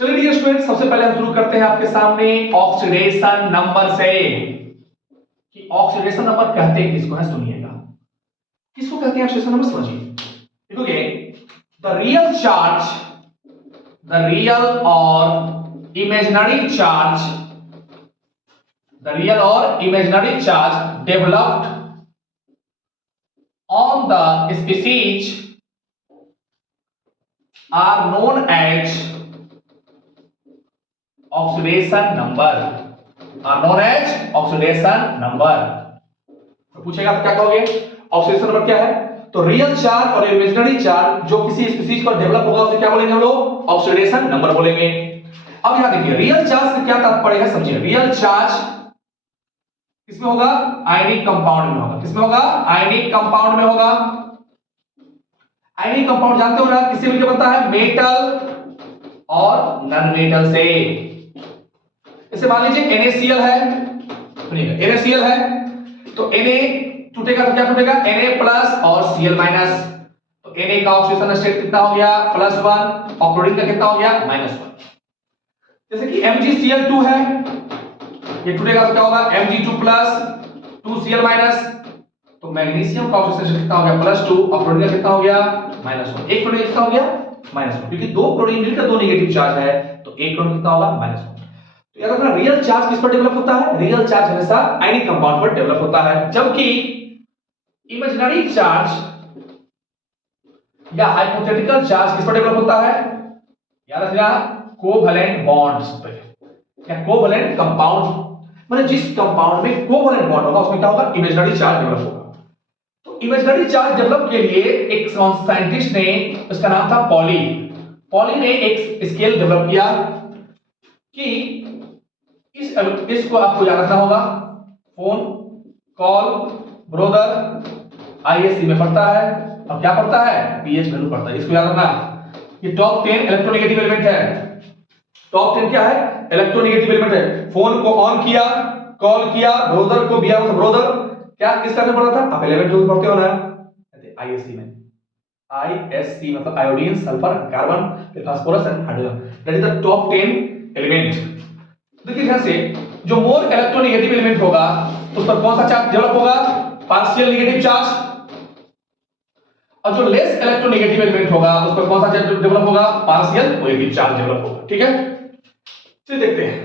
चलिए dear student, सबसे पहले हम शुरू करते हैं आपके सामने ऑक्सीडेशन नंबर से कि ऑक्सीडेशन नंबर कहते हैं किसको है। सुनिएगा, किसको कहते हैं ऑक्सीडेशन नंबर, समझिए। देखोगे, द रियल और imaginary charge developed on the species are known as oxidation number. तो पूछेगा तो क्या कहोगे, ऑक्सीडेशन नंबर क्या है? तो रियल चार्ज और इमेजिनरी चार्ज जो किसी स्पीसीज पर डेवलप होगा उसे क्या बोलेंगे हम लोग? ऑक्सीडेशन नंबर बोलेंगे। अब यहां देखिए, रियल चार्ज से क्या तात्पर्य है, समझिए। रियल चार्ज किसमें होगा? आयनिक कंपाउंड में होगा। किसमें होगा? आयनिक कंपाउंड में होगा। आयनिक कंपाउंड जानते हो ना, किससे मिलकर बनता है? मेटल और नॉन मेटल से। जैसे मान लीजिए NaCl है, सुनिएगा, NaCl है तो Na टूटेगा तो क्या टूटेगा? Na प्लस और Cl माइनस। तो Na का ऑक्सीडेशन स्टेट कितना हो गया? +1 और क्लोरीन का कितना हो गया? -1। जैसे कि MgCl2 है, ये टूटेगा तो क्या होगा? Mg2 plus 2Cl minus. तो मैग्नीशियम का ऑक्सीडेशन स्टेट कितना हो गया? +2 और क्लोरीन का कितना हो गया? -1। एक क्लोरीन कितना हो गया? -1, क्योंकि दो क्लोरीन मिलकर दो नेगेटिव चार्ज है तो एक क्लोरीन कितना होगा? -1। तो याद रखना, रियल चार्ज किस पर डेवलप होता है? रियल चार्ज हमेशा आयनिक कंपाउंड पर डेवलप होता है, जबकि इमेजिनरी चार्ज या हाइपोथेटिकल चार्ज किस पर डेवलप होता है? याद रखना, कोवैलेंट बॉन्ड्स पर या कोवैलेंट कंपाउंड, मतलब जिस कंपाउंड में कोवैलेंट बॉन्ड होगा उसमें क्या होगा? इमेजिनरी चार्ज डेवलप होगा। तो इमेजिनरी चार्ज डेवलप के लिए एक साइंटिस्ट ने, उसका नाम था पॉली। पॉली ने एक स्केल डेवलप किया कि इसको आपको याद रखना होगा, फोन कॉल ब्रोदर ISC में पढ़ता है और क्या पढ़ता है? pH वैल्यू पढ़ता है। इसको याद रखना, ये टॉप 10 इलेक्ट्रोनेगेटिव एलिमेंट है। टॉप 10 क्या है? इलेक्ट्रोनेगेटिव एलिमेंट है। फोन को ऑन किया, कॉल किया, ब्रोदर को दिया, मतलब ब्रोदर क्या किस तरह पढ़ा था? आप एलिमेंट जो पढ़ते हो ना ISC में, ISC मतलब आयोडीन, सल्फर, कार्बन, फिर phosphorus and hydrogen. That is the top 10 element. देखिए ध्यान से, जो मोर इलेक्ट्रोनेगेटिव एलिमेंट होगा उस पर कौन सा चार्ज डेवलप होगा? Partial negative charge. और जो लेस इलेक्ट्रोनेगेटिव एलिमेंट होगा उस पर कौन सा चार्ज डेवलप होगा? पार्शियल पॉजिटिव चार्ज डेवलप होगा। ठीक है, चलिए देखते हैं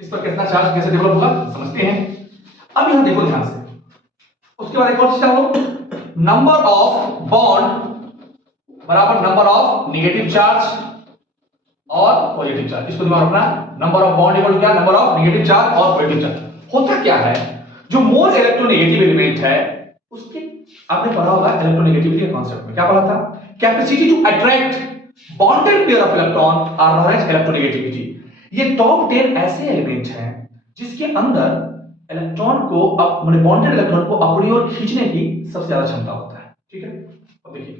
इस पर कितना चार्ज कैसे डेवलप होगा, समझते हैं। अब यहां देखो ध्यान से, उसके बाद एक और चीज डालो, नंबर ऑफ बॉन्ड बराबर नंबर ऑफ नेगेटिव चार्ज और पॉजिटिव चार्ज। इसको दिमाग रखना, number of bond equal to क्या? नंबर ऑफ नेगेटिव चार्ज और पॉजिटिव चार्ज। होता क्या है, जो मोर इलेक्ट्रोनेगेटिव एलिमेंट है उसके, आपने पढ़ा होगा इलेक्ट्रोनेगेटिविटी के कांसेप्ट में, क्या पढ़ा था? Capacity to attract bonded pair of electron are known as electronegativity. ये टॉप 10 ऐसे एलिमेंट हैं जिसके अंदर इलेक्ट्रॉन को, मतलब बॉन्डेड इलेक्ट्रॉन को अपनी ओर खींचने की सबसे ज्यादा क्षमता होता है। ठीक है, अब देखिए,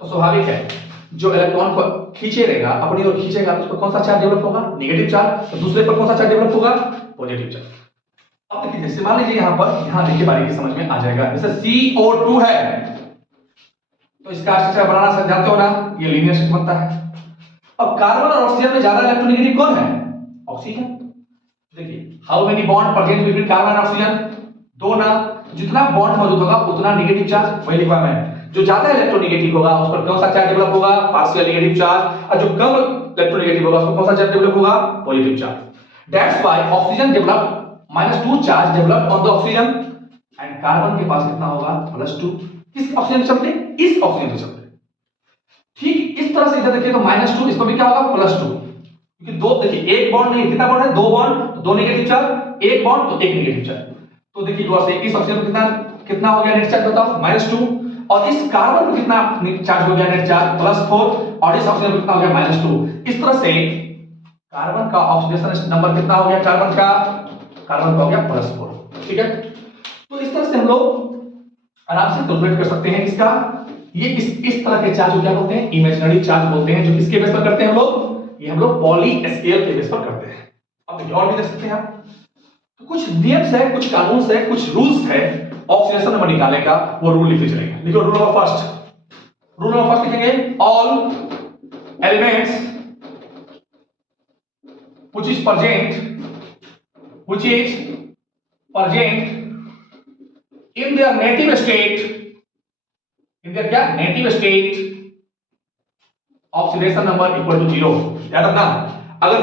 तो स्वाभाविक है जो इलेक्ट्रॉन को खींचे रहेगा, अपनी ओर खींचेगा, तो उस पर कौन सा चार्ज डेवलप होगा? Negative charge. तो दूसरे पर कौन सा चार्ज डेवलप होगा? Positive charge. अब देखिए, जैसे मान लीजिए यहां पर, यहां देखिए बारीकी समझ में आ जाएगा। जैसे CO2 है तो इसका स्ट्रक्चर बनाना जानते हो ना, ये लीनियर स्ट्रक्चर बनता है। अब कार्बन और ऑक्सीजन में ज्यादा इलेक्ट्रोनेगेटिव कौन है? ऑक्सीजन। देखिए, how many bond present between carbon और ऑक्सीजन? दो ना। जितना बॉन्ड मौजूद होगा उतना नेगेटिव चार्ज, वही लिखा मैं। जो ज्यादा इलेक्ट्रोनेगेटिव होगा उस पर कौन सा चार्ज डेवलप होगा? Partial negative charge. और जो कम इलेक्ट्रोनेगेटिव होगा उस पर कौन सा चार्ज डेवलप होगा? Positive charge. That's why oxygen develop -2 charge develop on the oxygen and carbon के पास कितना होगा? +2। किस ऑक्सीजन के चलते? इस ऑक्सीजन के चलते। ठीक इस तरह से इधर देखिए तो -2, इस पर भी क्या होगा? +2, क्योंकि दो, देखिए एक बॉन्ड नहीं, कितना बॉन्ड है? दो बॉन्ड तो दो नेगेटिव चार्ज, एक बॉन्ड तो एक नेगेटिव चार्ज। तो देखिए गौर से, इस ऑक्सीजन कितना कितना हो गया नेट चार्ज बताओ? -2। और इस कार्बन पर कितना चार्ज हो गया नेट चार्ज? +4। और इस ऑक्सीजन पर कितना हो गया? -2। इस तरह से कार्बन का ऑक्सीडेशन नंबर कितना हो गया? कार्बन का हो गया +4। ठीक है, तो इस तरह से हम लोग आराम से कैलकुलेट कर सकते हैं इसका। ये इस तरह के चार्ज को क्या बोलते हैं? इमेजिनरी चार्ज बोलते हैं। जो किसके बेस पर करते हैं हम लोग? ये हम लोग पॉली स्केल के बेस पर करते हैं। अब देखिए और भी देख सकते हैं आप, तो कुछ नियम्स है, कुछ कानून है, कुछ रूल्स है ऑक्सीडेशन नंबर निकालने का, वो रूल लिखते चलेंगे। देखो रूल नंबर फर्स्ट लिखेंगे, all elements which is present in their native state, in their क्या native state, oxidation number equal to 0। याद रखना, अगर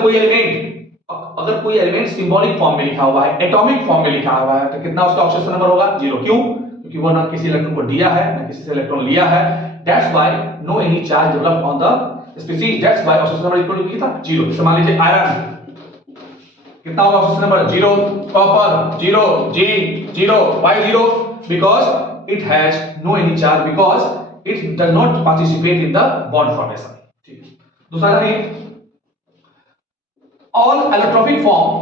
कोई एलिमेंट सिंबॉलिक फॉर्म में लिखा हुआ है, एटॉमिक फॉर्म में लिखा हुआ है, तो कितना उसका ऑक्सीडेशन नंबर होगा? 0। क्यों? क्योंकि वो ना किसी इलेक्ट्रॉन को दिया है ना किसी से इलेक्ट्रॉन लिया है। That's why no any charge developed on the species, that's why oxidation number equal to कितना? 0। जैसे मान लीजिए आयरन, कितना होगा oxidation number? 0। Copper 0, zinc 0, Y 0, because it has no any charge, because it does not participate in the bond formation. ठीक है। दूसरा है all allotropic form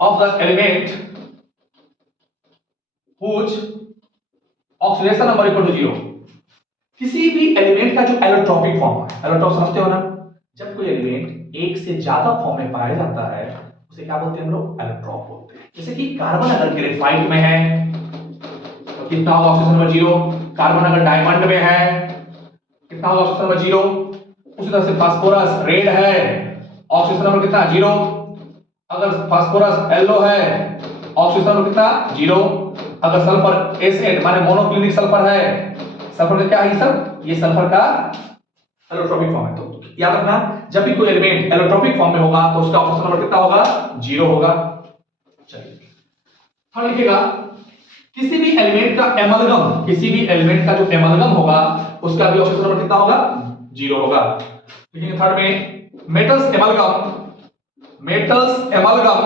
of the element whose oxidation number equal to 0। किसी भी element का जो allotropic form है, allotrope समझते हो ना, जब कोई एलिमेंट एक से ज्यादा फॉर्म में पाया जाता है उसे क्या बोलते हैं हम लोग? एलोट्रोप बोलते हैं। जैसे कि कार्बन अगर ग्रेफाइट में है तो कितना होगा ऑक्सीजन नंबर? 0। कार्बन अगर डायमंड में है कितना होगा ऑक्सीजन नंबर? 0। उसी तरह से फास्फोरस रेड है, ऑक्सीजन नंबर कितना? 0। अगर फास्फोरस येलो है, ऑक्सीजन नंबर कितना? 0। अगर सल्फर एसिड माने मोनोक्लिनिक सल्फर है, सल्फर का क्या है? ये सल्फर का एलोट्रोपिक फॉर्म है। तो याद रखना, जब भी कोई एलिमेंट एलोट्रोपिक फॉर्म में होगा तो उसका ऑक्सीजन नंबर कितना होगा? 0 होगा। चलिए थर्ड लिखिएगा, किसी भी एलिमेंट का जो एमलगम होगा उसका भी ऑक्सीजन नंबर कितना होगा? 0 होगा। देखिए थर्ड में metals amalgam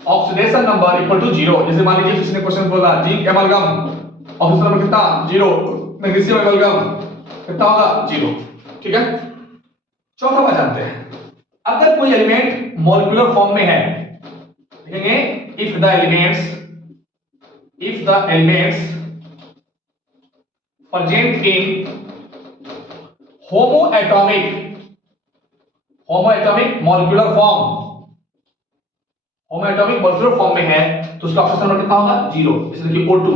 oxidation number equal to 0। जैसे मान लीजिए किसी ने क्वेश्चन बोला जिंक एमलगम ऑक्सीडेशन नंबर कितना? 0। मैग्नीशियम एमलगम कितना होगा? 0। ठीक है। चौथा बात जानते हैं, अगर कोई एलिमेंट मॉलिक्यूलर फॉर्म में है, देखेंगे if the elements present in homoatomic molecular form में है तो उसका ऑक्सीजन नंबर कितना होगा? 0। जैसे देखिए O2,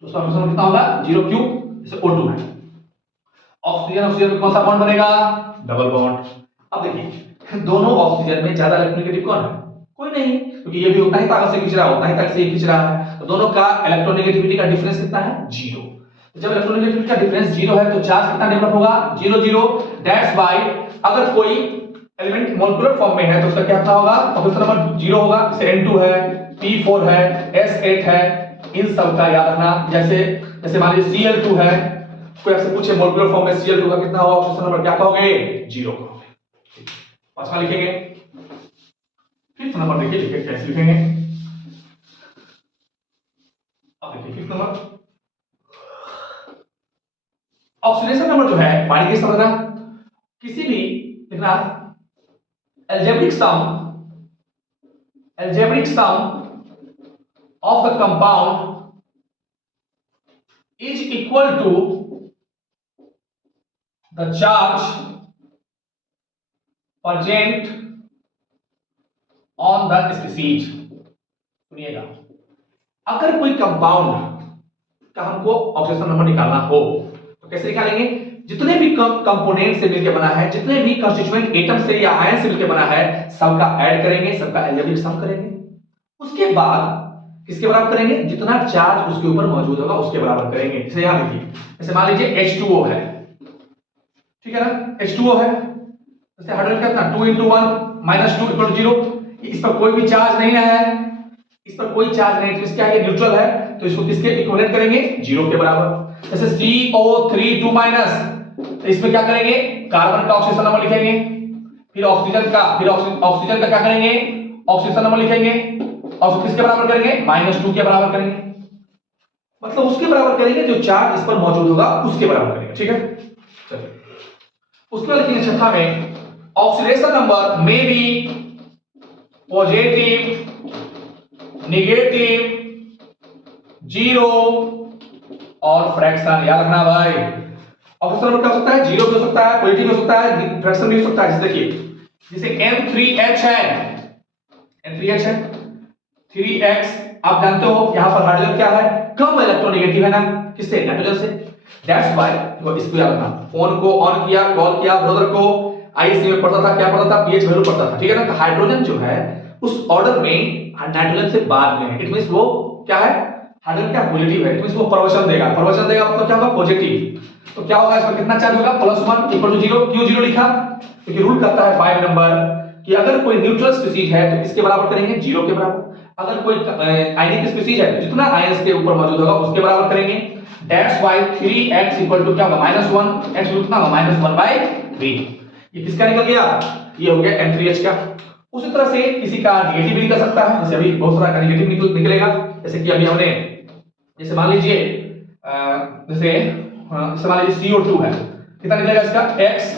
तो उसका ऑक्सीजन नंबर कितना होगा? 0। क्यों? जैसे O2 है, ऑक्सीजन में कौन सा बॉन्ड बनेगा? Double bond. अब देखिए दोनों ऑक्सीजन में ज्यादा इलेक्ट्रोनेगेटिव कौन है? कोई नहीं, क्योंकि ये भी उतना ही ताकत से खींच रहा है, उतना ही ताकत से ये खींच रहा है, तो दोनों का इलेक्ट्रोनेगेटिविटी का डिफरेंस कितना है? 0। जब इलेक्ट्रोनेगेटिविटी का डिफरेंस 0 है तो चार्ज कितना डेवलप होगा? 0 0। दैट्स व्हाई अगर कोई एलिमेंट मॉलिक्यूलर फॉर्म में है तो उसका क्या होगा? ऑक्सीजन नंबर 0 होगा। जैसे N2 है, P4 है, S8 है, इन सब का याद रखना। जैसे मान लीजिए Cl2 है, कोई आपसे पूछे मॉलिक्यूलर फॉर्म में Cl2 का कितना होगा ऑक्सीजन नंबर, क्या कहोगे? 0 कहोगे। पांचवा लिखेंगे, फिफ्थ नंबर देखिए लिखे कैसे लिखेंगे। अब देखिए फिफ्थ नंबर, ऑक्सीडेशन नंबर जो है पानी के समझना, किसी भी लिखना algebraic sum of the compound is equal to the charge present on the species। सुनिएगा, अगर कोई कंपाउंड का हमको ऑक्सीडेशन नंबर निकालना हो तो कैसे निकालेंगे? जितने भी कंपोनेंट से मिलकर बना है, जितने भी कंस्टिट्यूएंट एटम से या आयन से मिलकर बना है, सबका ऐड करेंगे, सबका एल्जेब्रिक सम करेंगे। उसके बाद किसके बराबर करेंगे? जितना चार्ज उसके ऊपर मौजूद होगा उसके बराबर करेंगे। जैसे यहां देखिए, जैसे मान लीजिए H2O है, ठीक है ना, H2O है, जैसे हाइड्रोजन कितना 2 × 1 -2 = 0। इस पर कोई भी चार्ज नहीं है, इस पर कोई चार्ज नहीं, तो इसका ये न्यूट्रल है, तो इसको किसके इक्विवेलेंट करेंगे? 0 के बराबर। जैसे CO3 2- तो इसमें क्या करेंगे? कार्बन का ऑक्सीजन नंबर लिखेंगे, फिर ऑक्सीजन का क्या करेंगे? ऑक्सीजन नंबर लिखेंगे, और किसके बराबर करेंगे? -2 के बराबर करेंगे। मतलब उसके बराबर करेंगे जो चार्ज इस पर मौजूद होगा उसके बराबर करेंगे। ठीक है, चलिए उसके बाद लिखेंगे छठा में, ऑक्सीडेशन नंबर में बी पॉजिटिव, नेगेटिव, 0 और फ्रैक्शन। याद रखना भाई, ऑक्सीजन नंबर क्या हो सकता है? 0 भी हो सकता है, पॉजिटिव भी हो सकता है, फ्रैक्शन भी हो सकता है। जैसे देखिए, जैसे N3H है, N3H है, 3x आप जानते हो, यहां पर हाइड्रोजन क्या है? कम इलेक्ट्रोनेगेटिव है ना, किससे? नाइट्रोजन से। दैट्स व्हाई इसको याद रखना, फोन को ऑन किया, कॉल किया, ब्रदर को आईसी में पढ़ता था, क्या पढ़ता था, पीएच वैल्यू पढ़ता था, ठीक है ना। तो हाइड्रोजन जो है उस ऑर्डर में नाइट्रोजन से बाद में है, इट मींस वो क्या है, हाइड्रोजन क्या पॉजिटिव है, इट मींस वो प्रवचन देगा, प्रवचन देगा मतलब क्या होगा, पॉजिटिव। तो क्या होगा इसमें कितना चार्ज होगा, +1 इक्वल टू 0। क्यों 0 लिखा, क्योंकि रूल करता है 5 नंबर कि अगर कोई न्यूट्रल स्पीशीज है तो किसके बराबर करेंगे, 0 के बराबर। अगर कोई आयनिक स्पीशीज है तो जितना आयंस के ऊपर मौजूद होगा उसके बराबर करेंगे। That's why 3x equal to क्या होगा, -1, x कितना होगा, -1/3। ये किसका निकल गया, ये हो गया N3H का। उसी तरह से किसी का नेगेटिव भी निकल सकता है, जैसे अभी बहुत सारा का नेगेटिव निकलेगा, जैसे कि अभी हमने जैसे मान लीजिए जैसे मान लीजिए CO2 है, कितना निकलेगा इसका x,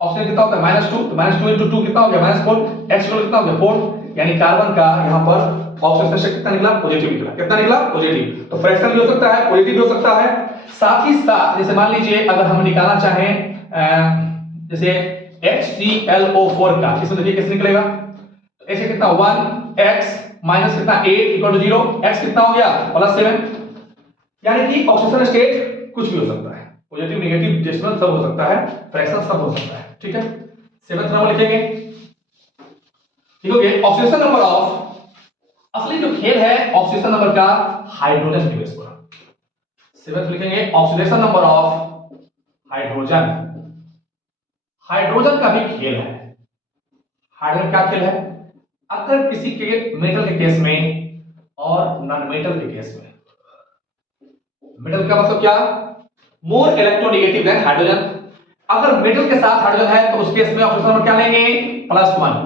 ऑक्सीजन कितना होता है -2, तो -2 × 2 कितना हो गया, -4, x कितना हो गया 4, यानी कार्बन का यहाँ पर ऑक्सीजन से कितना निकला, पॉजिटिव निकला। कितना निकला, पॉजिटिव। तो फ्रैक्शन भी हो सकता है, पॉजिटिव भी हो सकता है। साथ ही साथ जैसे मान लीजिए अगर हम निकालना चाहें जैसे HClO4 का, इसमें देखिए कैसे निकलेगा, तो ऐसे कितना 1x माइनस कितना 8 इक्वल टू 0, x कितना हो गया +7, यानी कि ऑक्सीजन स्टेट कुछ भी हो सकता है, पॉजिटिव नेगेटिव डेसिमल सब हो सकता है, फ्रैक्शन सब हो सकता है, ठीक है। 7th नंबर लिखेंगे, ठीक हो गया। ऑक्सीडेशन नंबर ऑफ, असली जो खेल है ऑक्सीडेशन नंबर का हाइड्रोजन के बेस पर। 7th लिखेंगे oxidation number of hydrogen. Hydrogen का भी खेल है। हाइड्रोजन क्या खेल है, अगर किसी के मेटल के केस में और नॉन मेटल के केस में, मेटल का मतलब क्या, मोर इलेक्ट्रोनेगेटिव देन हाइड्रोजन। अगर मेटल के साथ हाइड्रोजन है तो उस केस में ऑक्सीजन नंबर क्या लेंगे, +1,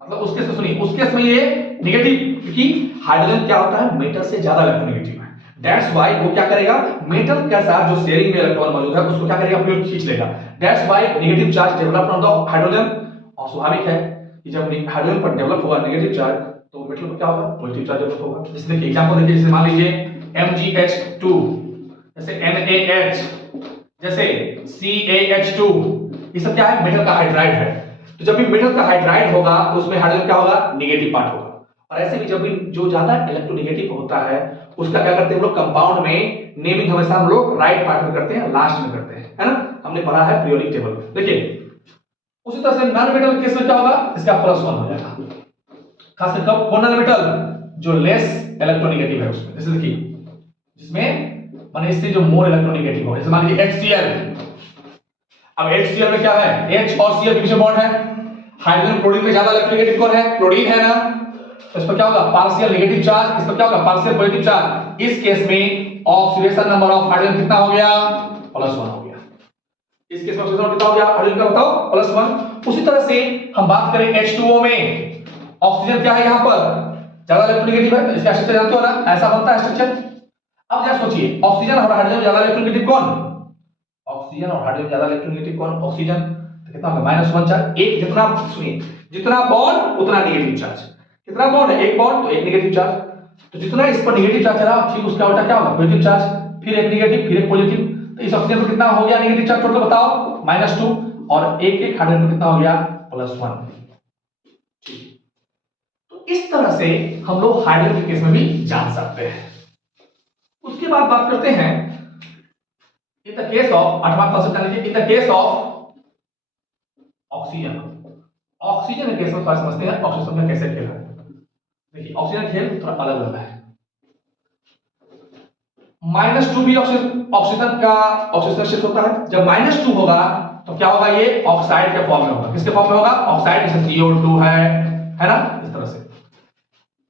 मतलब उस केस में सुनिए, उस केस में ये नेगेटिव, क्योंकि हाइड्रोजन क्या होता है, मेटल से ज्यादा इलेक्ट्रोनेगेटिव है। दैट्स व्हाई वो क्या करेगा, मेटल के साथ जो शेयरिंग में इलेक्ट्रॉन मौजूद है उसको क्या करेगा, अपनी ओर खींच लेगा। That's why negative charge develop on the hydrogen. और स्वाभाविक है कि जब हाइड्रोजन पर डेवलप होगा नेगेटिव चार्ज तो मेटल पर क्या होगा, पॉजिटिव चार्ज डेवलप होगा। जैसे देखिए एग्जांपल देखिए, जैसे मान लीजिए MgH2, जैसे NaH, जैसे CaH2, ये सब क्या है, मेटल का हाइड्राइड है। तो जब भी मेटल का हाइड्राइड होगा तो उसमें हाइड्रोजन क्या होगा, नेगेटिव पार्ट होगा। और ऐसे भी जब भी जो ज्यादा इलेक्ट्रोनेगेटिव होता है उसका क्या करते हैं हम लोग, कंपाउंड में नेमिंग हमेशा हम लोग राइट पार्ट में करते हैं, लास्ट में करते हैं, है ना, हमने पढ़ा है पीरियोडिक टेबल में। देखिए उसी तरह से नॉन मेटल केस में क्या होगा, इसका +1 हो जाएगा, खासकर कब, कौन नॉन मेटल, जो लेस इलेक्ट्रोनेगेटिव है उसमें। जैसे देखिए जिसमें माने इससे जो मोर इलेक्ट्रोनेगेटिव हो, जैसे मान लीजिए HCl। अब HCl में क्या है, H और Cl के बीच में बॉन्ड है, हाइड्रोजन क्लोरीन में ज्यादा इलेक्ट्रोनेगेटिव कौन है, क्लोरीन है ना, तो इस पर क्या होगा, पार्शियल नेगेटिव चार्ज, इस पर क्या होगा, पार्शियल पॉजिटिव चार्ज। इस केस में ऑक्सीडेशन नंबर ऑफ हाइड्रोजन कितना हो गया, +1 हो गया। इस केस में ऑक्सीडेशन नंबर कितना हो गया, हाइड्रोजन का बताओ, +1। उसी तरह से हम बात करें H2O में, ऑक्सीजन क्या है यहाँ पर ज्यादा इलेक्ट्रोनेगेटिव है, तो इसका स्ट्रक्चर जानते हो ना, ऐसा बनता है स्ट्रक्चर। अब जरा सोचिए ऑक्सीजन और हाइड्रोजन ज्यादा इलेक्ट्रोनेगेटिव कौन, ऑक्सीजन और हाइड्रोजन ज्यादा इलेक्ट्रोनेगेटिव कौन, ऑक्सीजन। तो कितना होगा, -1 चार्ज, एक जितना सुनिए जितना बॉन्ड उतना नेगेटिव चार्ज, कितना बॉन्ड है, एक बॉन्ड तो एक नेगेटिव चार्ज। तो जितना इस पर नेगेटिव चार्ज चला ठीक उसका उल्टा क्या होगा, पॉजिटिव चार्ज, फिर एक नेगेटिव फिर एक पॉजिटिव। तो इस ऑक्सीजन पर कितना हो गया नेगेटिव चार्ज टोटल बताओ, -2, और एक हाइड्रोजन पर कितना हो गया, +1। तो इस तरह से हम लोग हाइड्रोजन के केस में भी जान सकते हैं। उसके बाद बात करते हैं इन द केस ऑफ, 8वां कॉन्सेप्ट जान लीजिए, in the case of oxygen. Oxygen के केस में थोड़ा समझते हैं ऑक्सीजन का कैसे खेल है। देखिए ऑक्सीजन खेल थोड़ा अलग अलग है। -2 भी ऑक्सीजन का ऑक्सीजन शिफ्ट होता है। जब -2 होगा तो क्या होगा, ये ऑक्साइड के फॉर्म में होगा। किसके फॉर्म में होगा, ऑक्साइड, जैसे CO2 है ना, इस तरह से।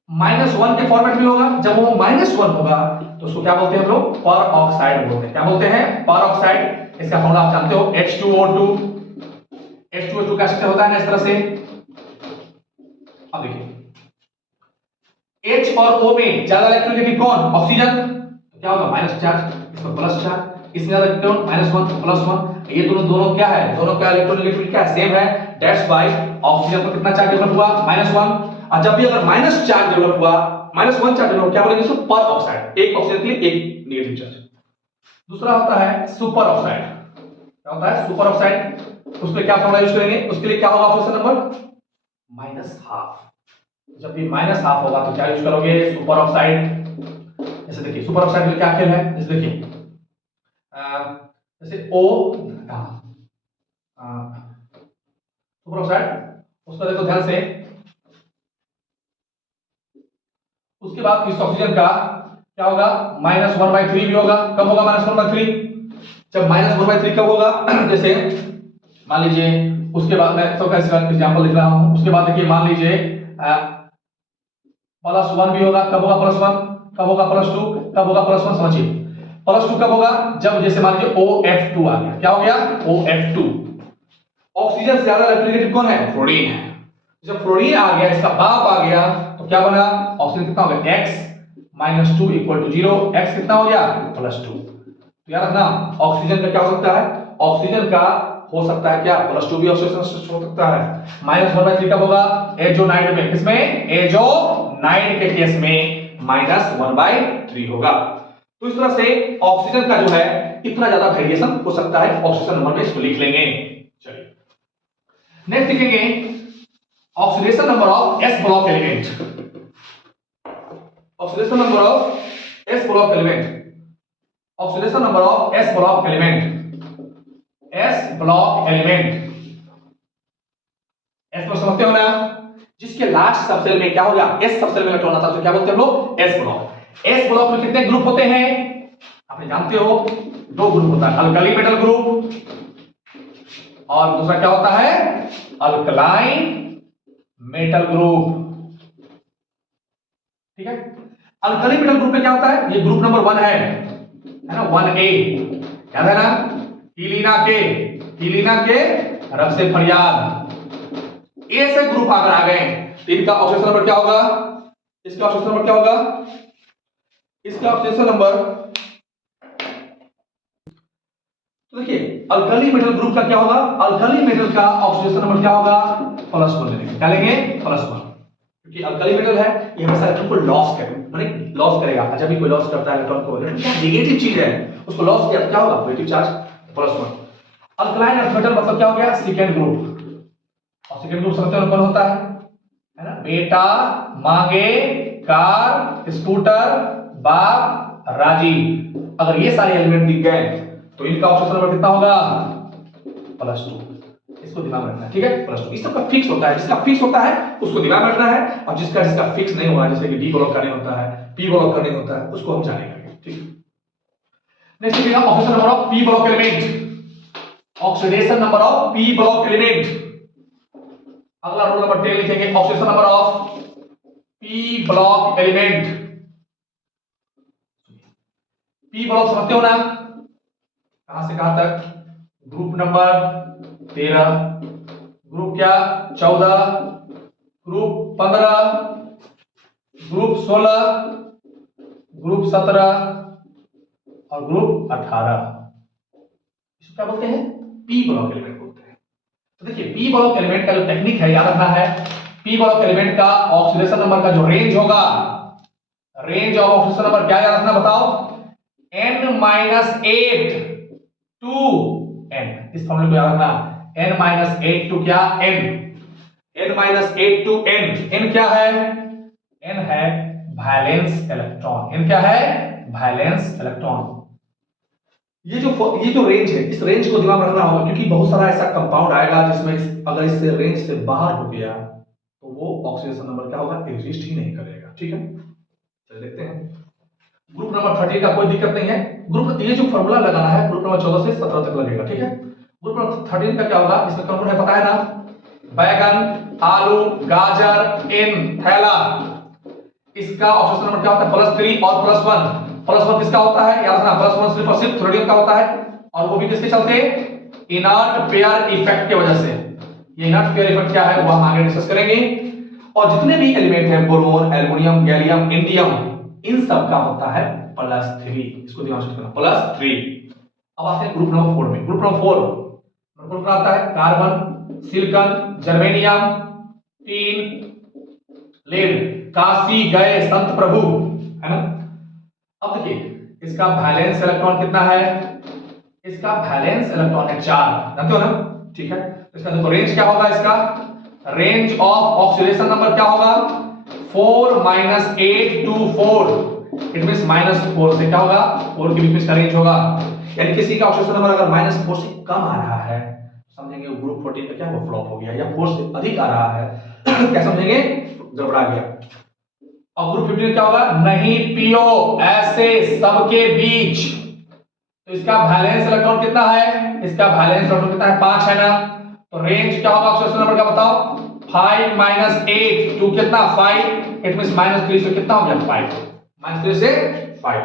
-1 के फॉर्मेट में होगा। जब वो -1 होगा तो उसको क्या बोलते हैं हम लोग, पर ऑक्साइड बोलते हैं। क्या बोलते हैं, पर ऑक्साइड। इसका फॉर्मूला आप जानते हो, H2O2। H2O2 का स्ट्रक्चर होता है ना इस तरह से। अब देखिए H और O में ज्यादा इलेक्ट्रोनेगेटिव कौन, ऑक्सीजन। तो क्या होगा, माइनस चार्ज, इसमें प्लस चार्ज, इसमें ज्यादा इलेक्ट्रॉन, -1 +1। ये दोनों क्या है, दोनों का इलेक्ट्रोनेगेटिविटी क्या सेम है। दैट्स व्हाई ऑक्सीजन पर कितना चार्ज डेवलप हुआ, -1। और जब भी अगर माइनस चार्ज डेवलप हुआ, -1 चार्ज डेवलप, क्या बोलेंगे इसको, पर ऑक्साइड। एक ऑक्सीजन के लिए एक नेगेटिव चार्ज। दूसरा होता है सुपर ऑक्साइड। क्या होता है, सुपर ऑक्साइड। उसके क्या फॉर्मूला यूज करेंगे, उसके लिए क्या होगा ऑक्सीजन नंबर, -12। जब भी -12 होगा तो क्या यूज करोगे, सुपर ऑक्साइड। जैसे देखिए सुपर ऑक्साइड के लिए क्या खेल है, जैसे देखिए जैसे O सुपर ऑक्साइड, उसका देखो ध्यान से। उसके बाद इस ऑक्सीजन का क्या होगा, -1/3 भी होगा। कब होगा -1/3? जब -1/3 कब होगा जैसे मान लीजिए, उसके बाद मैं सबका एग्जांपल लिख रहा हूं। उसके बाद देखिए मान लीजिए +1 भी होगा। कब होगा +1? कब होगा +2? कब होगा +1? समझिए, +2 कब होगा? जब जैसे मान लीजिए OF2 आ गया। क्या हो गया? OF2। ऑक्सीजन से ज्यादा इलेक्ट्रोनेगेटिव कौन है? फ्लोरीन है। जब फ्लोरीन आ गया, इसका बाप आ गया, तो क्या बना? ऑक्सीजन कितना हो गया? X - 2 = 0। X कितना हो गया? +2। तो याद रखना, ऑक्सीजन का क्या हो सकता है? ऑक्सीजन का हो सकता है क्या? +2 भी ऑक्सीजन हो सकता है। -1/3 कब होगा? एजोनाइड में। किसमें? एजोनाइड के केस में -1/3 होगा। तो इस तरह से ऑक्सीजन का जो है इतना ज्यादा वेरिएशन हो सकता है ऑक्सीजन नंबर में, इसको लिख लेंगे। चलिए नेक्स्ट लिखेंगे oxidation number of S block element. Oxidation number of S block element. Oxidation number of S block element. S block element, S को समझते हो ना? जिसके लास्ट सबसेल में क्या होगा? S सबसेल में इलेक्ट्रॉन आता है, तो क्या बोलते हैं हम लोग? S block. S ब्लॉक में कितने ग्रुप होते हैं? आपने जानते हो, 2 ग्रुप होता है, अल्कली मेटल ग्रुप और दूसरा क्या होता है? Alkaline metal group. ठीक है। अल्कली मेटल ग्रुप में क्या होता है? ये ग्रुप नंबर 1 है ना, 1A, याद है ना? हीलिना के रब से फरियाद। ए से ग्रुप अगर आ गए तो इनका ऑक्सीडेशन नंबर क्या होगा? इसका ऑक्सीडेशन नंबर क्या होगा? इसका ऑक्सीडेशन नंबर, तो देखिए अल्कली मेटल ग्रुप का क्या होगा? अल्कली मेटल का ऑक्सीडेशन नंबर क्या होगा? +1 लेंगे। क्या लेंगे? +1, क्योंकि अल्कली मेटल है, ये हमेशा इलेक्ट्रॉन को लॉस करेगा, लॉस करेगा। जब भी कोई लॉस करता है इलेक्ट्रॉन को, नेगेटिव चीज है, उसको लॉस किया तो क्या होगा? Positive charge, +1। Alkaline earth metal मतलब क्या हो गया? Second group. और सेकेंड ग्रुप समझते हो कौन होता है ना? बेटा मांगे कार स्कूटर बाप राजी। अगर ये सारे एलिमेंट दिख गए तो इनका ऑक्सीडेशन नंबर कितना होगा? +2। इसको दिमाग में रखना है, ठीक है? +2 इस सब का फिक्स होता है। जिसका फिक्स होता है उसको दिमाग में रखना है, और जिसका फिक्स नहीं हुआ, जैसे कि डी ब्लॉक का नहीं होता है, पी ब्लॉक का नहीं होता है, उसको हम जानेंगे। ठीक है। नेक्स्ट लिखेंगे oxidation number of P block element. Oxidation number of P block element. अगला रूल नंबर 10 लिखेंगे oxidation number of P block element. P block समझते हो ना? कहां से कहां तक? ग्रुप नंबर 13, ग्रुप क्या 14, ग्रुप 15, ग्रुप 16, ग्रुप 17 और ग्रुप 18। इसको क्या बोलते हैं? पी ब्लॉक एलिमेंट बोलते हैं। तो देखिए पी ब्लॉक एलिमेंट का जो टेक्निक है याद रखना है। पी ब्लॉक एलिमेंट का ऑक्सीडेशन नंबर का जो रेंज होगा, रेंज ऑफ ऑक्सीडेशन नंबर क्या याद रखना बताओ? n-8 to n। इस फॉर्मूले को याद रखना, n-8 to क्या? n। n-8 to n। n क्या है? n है वैलेंस इलेक्ट्रॉन। n क्या है? Valence electron. ये जो रेंज है, इस रेंज को दिमाग में रखना होगा, क्योंकि बहुत सारा ऐसा कंपाउंड आएगा जिसमें अगर इस रेंज से बाहर हो गया तो वो ऑक्सीडेशन नंबर क्या होगा? एग्जिस्ट ही नहीं करेगा। ठीक है, चलिए देखते हैं। ग्रुप नंबर 13 का कोई दिक्कत नहीं है। ग्रुप, ये जो फॉर्मूला लगाना है ग्रुप नंबर 14 से 17 तक लगेगा। ठीक है। ग्रुप नंबर 13 का क्या होगा? इसमें कौन है पता है ना? बैगन, आलू, गाजर, थैला। इसका ऑक्सीडेशन नंबर क्या होता है? +3 और +1। +1 किसका होता है? याद रखना, +1 सिर्फ और सिर्फ सोडियम का होता है, और वो भी किसके चलते? इनर्ट पेयर इफेक्ट की वजह से। ये इनर्ट पेयर इफेक्ट क्या है वो हम आगे डिस्कस करेंगे। और जितने भी एलिमेंट हैं, बोरोन, एल्युमिनियम, गैलियम, इंडियम, इन सब का होता है +3। इसको ध्यान से रखना, +3। अब आते हैं ग्रुप नंबर 4 में। ग्रुप नंबर 4 में आता है carbon, silicon, germanium, tin, lead. Kashi गए संत प्रभु, है ना? अब देखिए इसका वैलेंस इलेक्ट्रॉन कितना है? इसका वैलेंस इलेक्ट्रॉन है 4, जानते हो ना? ठीक है। इसका देखो रेंज क्या होगा? इसका रेंज ऑफ ऑक्सीडेशन नंबर क्या होगा? 4 - 8 to 4। इट मींस -4 से क्या होगा, 4 के बीच में इसका रेंज होगा। यानी किसी का ऑक्सीजन नंबर अगर -4 से कम आ रहा है समझेंगे वो ग्रुप 14 का क्या हुआ, फ्लॉप हो गया, या 4 से अधिक आ रहा है क्या समझेंगे, गड़बड़ा गया। और ग्रुप 15 क्या होगा, नहीं पियो ऐसे सबके बीच। तो इसका वैलेंस इलेक्ट्रॉन कितना है, इसका वैलेंस इलेक्ट्रॉन कितना है, 5 है ना। तो रेंज क्या होगा ऑक्सीजन नंबर का बताओ, 5 - 8 2 कितना 5, इट मींस -3 से कितना हो गया 5, -3 से 5।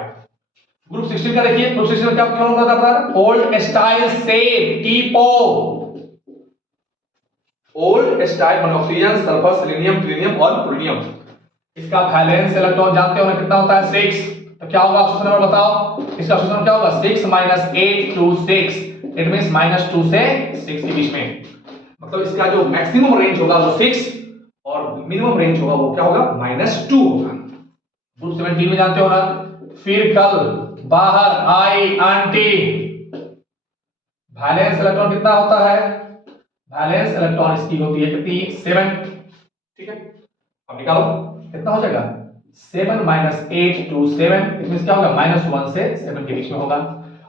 ग्रुप 16 का देखिए, ग्रुप 16 में क्या क्या होता था, ओल्ड स्टाइल से टीपो, ओल्ड स्टाइल में ऑक्सीजन, सल्फर, सेलेनियम, ट्रिनियम और पोलोनियम। इसका वैलेंस इलेक्ट्रॉन जानते हो ना कितना होता है 6। तो क्या होगा ऑक्सीजन नंबर बताओ, इसका ऑक्सीजन नंबर क्या होगा 6 - 8 2 6, इट मींस -2 से 6 के बीच में। मतलब इसका जो मैक्सिमम रेंज होगा वो 6 और मिनिमम रेंज होगा वो क्या होगा -2 होगा। ग्रुप 17 में जानते हो ना, फिर कल बाहर आई आंटी, वैलेंस इलेक्ट्रॉन कितना होता है, वैलेंस इलेक्ट्रॉन इसकी होती है कितनी 7, ठीक है। अब निकालो कितना हो जाएगा 7 - 8 2 7, इट मींस क्या होगा -1 से 7 के बीच में होगा।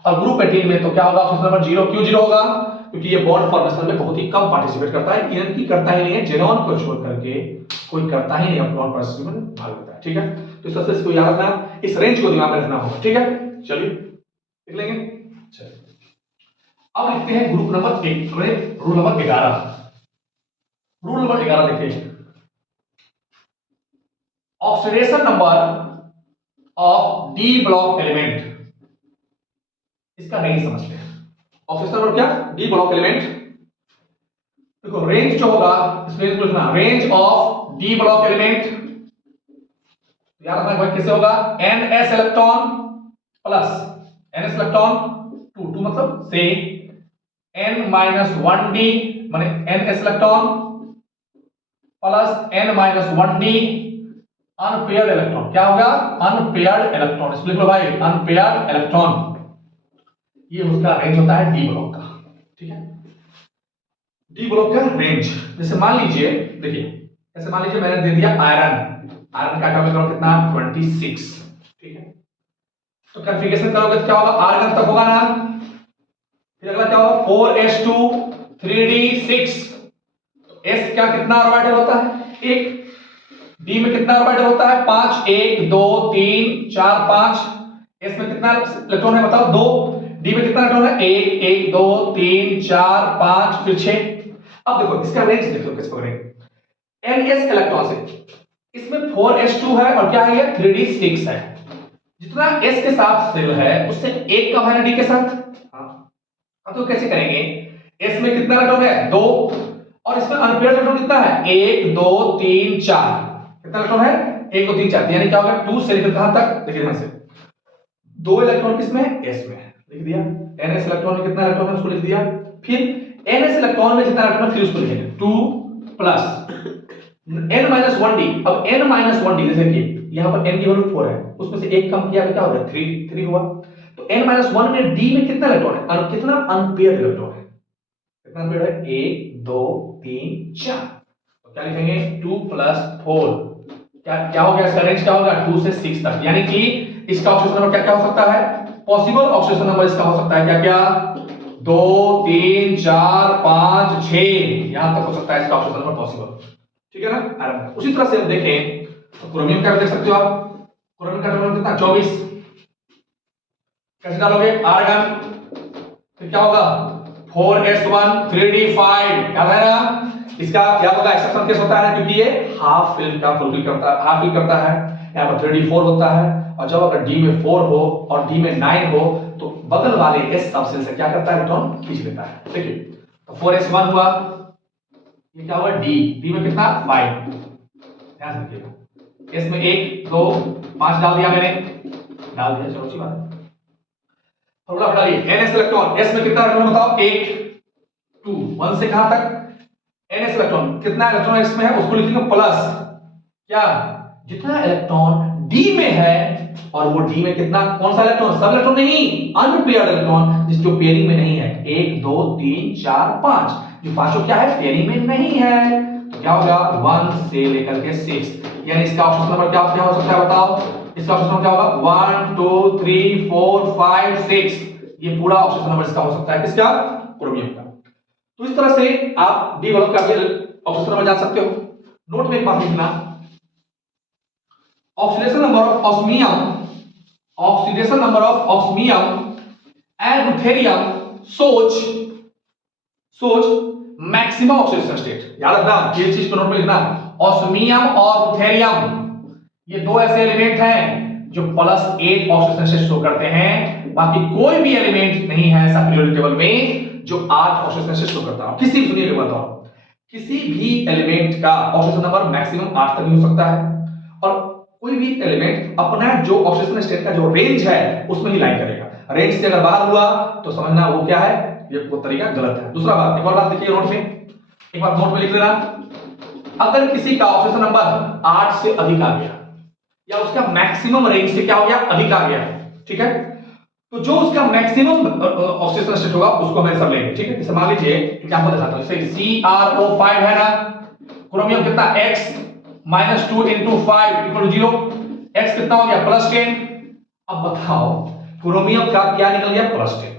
और ग्रुप 18 में तो क्या होगा ऑप्शन नंबर 0, क्यों 0 होगा, क्योंकि ये बॉन्ड फॉर्मेशन में बहुत ही कम पार्टिसिपेट करता है, इवन की करता ही नहीं है, जेनॉन को छोड़ करके कोई करता ही नहीं है बॉन्ड पार्टिसिपेट में भाग लेता है, ठीक है। तो इस तरह से इसको याद रखना, इस रेंज को दिमाग में रखना होगा, ठीक है। चलिए लिख लेंगे, चलिए अब लिखते हैं group number 1, rule number 11। Rule number 11 देखिए, oxidation number of D block element, इसका रेंज समझते हैं। ऑक्सीडेशन नंबर क्या, डी ब्लॉक एलिमेंट। देखो रेंज जो होगा इस रेंज को लिखना, range of D block element याद रखना भाई कैसे होगा, ns electron plus ns electron 2 मतलब से n-1d माने ns electron plus n-1d unpaired electron, क्या होगा अनपेयर्ड इलेक्ट्रॉन, इसको लिख लो भाई अनपेयर्ड इलेक्ट्रॉन। ये उसका रेंज होता है डी ब्लॉक का, ठीक है। डी ब्लॉक का रेंज जैसे मान लीजिए, देखिए जैसे मान लीजिए मैंने दे दिया आयरन, आयरन का एटॉमिक नंबर कितना 26, ठीक है। तो कॉन्फ़िगरेशन करोगे तो क्या होगा, आर्गन तक होगा ना, फिर अगला क्या होगा 4s2 3d6, तो s क्या कितना ऑर्बिटल होता है 1, d में कितना ऑर्बिटल होता है 5, 1 2 3 4 5, s में कितना इलेक्ट्रॉन है बताओ 2, d में कितना इलेक्ट्रॉन है 1 1 2 3 4 5 फिर 6। अब देखो इसका रेंज देखो कैसे पकड़ेंगे, ns इलेक्ट्रॉन से इसमें 4s2 है और क्या है ये 3d6 है, जितना s के साथ सेल है उससे एक कम है ना d के साथ। अब तो कैसे करेंगे, s में कितना इलेक्ट्रॉन है 2 और इसमें अनपेयर्ड इलेक्ट्रॉन कितना है 1 2 3 4, कितना इलेक्ट्रॉन है 1 2 3 4, यानी क्या होगा 2 से लेकर कहां तक, देखिए ध्यान से 2 इलेक्ट्रॉन किसमें s में लिख दिया, ns इलेक्ट्रॉन में कितना इलेक्ट्रॉन है उसको लिख दिया, फिर ns इलेक्ट्रॉन में जितना इलेक्ट्रॉन है फिर उसको लिखेंगे 2 प्लस n-1d। अब n-1d जैसे कि यहां पर n की वैल्यू 4 है, उसमें से एक कम किया तो क्या हो गया 3 हुआ, तो n-1 में d में कितना इलेक्ट्रॉन है और कितना अनपेयर्ड इलेक्ट्रॉन है, कितना अनपेयर्ड है 1 2 3 4, तो क्या लिखेंगे 2 + 4, क्या हो गया इसका रेंज क्या होगा 2 से 6 तक, यानी कि इसका ऑक्सीजन नंबर क्या हो सकता है, पॉसिबल ऑक्सीजन नंबर इसका हो सकता है क्या क्या 2 3 4 5 6, यहां तक हो सकता है इसका ऑक्सीजन नंबर पॉसिबल, ठीक है ना। आराम। उसी तरह से हम देखें तो क्रोमियम का भी देख सकते हो आप, क्रोमियम का नंबर कितना 24, कैसे डालोगे आर्गन, फिर क्या होगा 4s1 3d5, याद है ना, इसका क्या होगा एक्सेप्शन केस होता है क्योंकि ये हाफ फिल का फुलफिल करता है, हाफ फिल करता है, यहां पर 3d4 होता है, और जब अगर d में 4 हो और d में 9 हो तो बगल वाले s सबसेल से क्या करता है इलेक्ट्रॉन खींच लेता है, देखिए तो 4s1 हुआ, ये क्या हुआ d में कितना 5, ध्यान से देखिएगा s में 1 2 5 डाल दिया मैंने, डाल दिया चलो अच्छी बात है। फॉर्मूला डालिए ns इलेक्ट्रॉन, s में कितना इलेक्ट्रॉन बताओ 1 2 1 से कहां तक ns इलेक्ट्रॉन, कितना इलेक्ट्रॉन s में है उसको लिखेंगे प्लस क्या जितना इलेक्ट्रॉन d में है, और वो d में कितना कौन सा इलेक्ट्रॉन, सब इलेक्ट्रॉन नहीं अनपेयर्ड इलेक्ट्रॉन जिसको पेयरिंग में नहीं है 1 2 3 4 5, जो पांचों क्या है पेयरिंग में नहीं है, तो क्या होगा 1 से लेकर के 6, यानी इसका ऑप्शन नंबर क्या क्या हो सकता है बताओ इसका ऑक्सीजन नंबर क्या होगा 1 2 3 4 5 6, ये पूरा ऑक्सीजन नंबर इसका हो सकता है, किसका? क्रोमियम का। तो इस तरह से आप डी वर्ग का भी ऑक्सीजन नंबर जान सकते हो। नोट में एक बात लिखना, oxidation number of osmium, oxidation number of osmium and ruthenium सोच मैक्सिमम ऑक्सीडेशन स्टेट। याद रखना ये चीज को नोट में लिखना, ऑस्मियम और रुथेरियम ये दो ऐसे एलिमेंट हैं जो +8 ऑक्सीडेशन स्टेट शो करते हैं, बाकी कोई भी एलिमेंट नहीं है ऐसा पीरियोडिक टेबल में जो 8 ऑक्सीडेशन स्टेट शो करता हो। किसी भी, सुनिए बताओ, किसी भी एलिमेंट का ऑक्सीजन नंबर मैक्सिमम 8 तक हो सकता है, और कोई भी एलिमेंट अपना जो ऑक्सीजन स्टेट का जो रेंज है उसमें ही लाइन करेगा। रेंज से अगर बाहर हुआ तो समझना वो क्या है, ये वो तरीका गलत है। दूसरा बात, एक और बात देखिए नोट में, एक बार नोट में लिख लेना, अगर किसी का ऑक्सीजन नंबर 8 से अधिक आ गया या उसका मैक्सिमम रेंज से क्या हो गया, अधिक आ गया, ठीक है, तो जो उसका मैक्सिमम ऑक्सीजन स्टेट होगा उसको हम सब लेंगे, ठीक है। जैसे मान लीजिए एग्जांपल दिखाता हूं, जैसे CrO5 है ना, क्रोमियम कितना x - 2 × 5 = 0, x कितना हो गया +10। अब बताओ क्रोमियम का क्या निकल गया +10,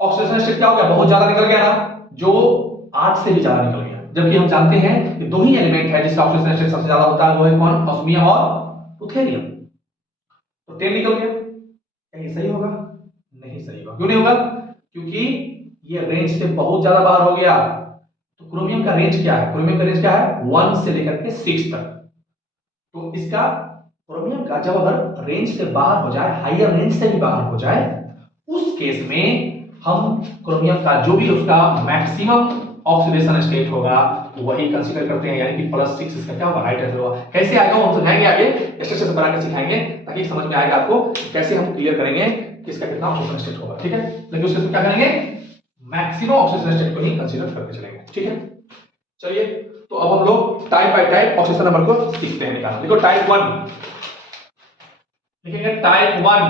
ऑक्सीजन स्टेट क्या हो गया, बहुत ज्यादा निकल गया ना, जो 8 से भी ज्यादा निकल गया, जबकि हम जानते हैं कि दो ही एलिमेंट है जिसका ऑक्सीजन स्टेट सबसे ज्यादा होता है, वो है कौन, ऑस्मियम और रुथेरियम। तो 10 निकल गया, क्या ये सही होगा? नहीं सही होगा। क्यों नहीं होगा? क्योंकि ये रेंज से बहुत ज्यादा बाहर हो गया। तो क्रोमियम का रेंज क्या है, क्रोमियम का रेंज क्या है 1 से लेकर के 6 तक। तो इसका क्रोमियम का जब अगर रेंज से बाहर हो जाए, हायर रेंज से भी बाहर हो जाए, उस केस में हम क्रोमियम का जो भी उसका मैक्सिमम ऑक्सीडेशन स्टेट होगा वही कंसीडर करते हैं, यानी कि +6 इसका क्या होगा, राइट आंसर होगा। कैसे आएगा वो हम समझाएंगे आगे, स्ट्रक्चर से बना के सिखाएंगे ताकि समझ में आएगा आपको कैसे हम क्लियर करेंगे कि इसका कितना ऑक्सीडेशन स्टेट होगा, ठीक है। लेकिन उसके क्या करेंगे, मैक्सिमम ऑक्सीडेशन स्टेट को ही कंसीडर करके चलेंगे, ठीक है। चलिए तो अब हम लोग type bye type oxidation number को सीखते हैं निकालना। देखो टाइप 1 लिखेंगे, टाइप 1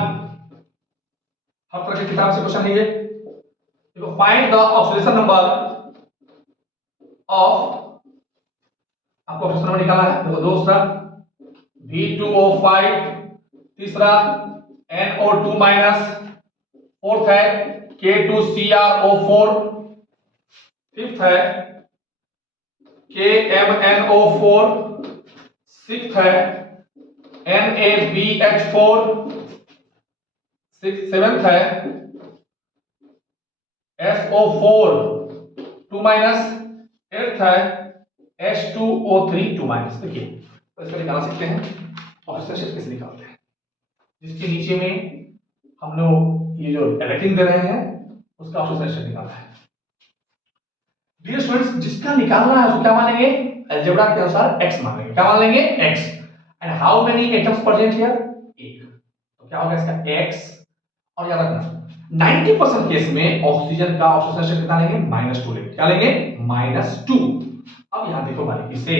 हर तरह की किताब से क्वेश्चन है ये। देखो find the oxidation number of, आपको ऑक्सीजन नंबर निकालना है। देखो दूसरा V2O5, तीसरा NO2-, फोर्थ है K2CrO4, फिफ्थ है KMNO4, सिक्स्थ है NaBH4, सेवेंथ है SO4 2-, एट्थ है H2O3 2-। देखिए तो इसको निकाल सकते हैं, ऑक्सीजन स्टेट कैसे निकालते हैं, जिसके नीचे में हम लोग ये जो रेटिंग दे रहे हैं उसका ऑक्सीजन स्टेट निकालना है। डियर स्टूडेंट्स, जिसका निकालना है उसको क्या मानेंगे, अलजेब्रा के अनुसार x मान लेंगे, क्या मान लेंगे x। And how many atoms present here, एक, तो क्या होगा इसका x। और याद रखना 90% केस में ऑक्सीजन का ऑक्सीजन स्टेट कितना लेंगे, -2 लेंगे, क्या लेंगे, -2। अब यहां देखो बारीकी से,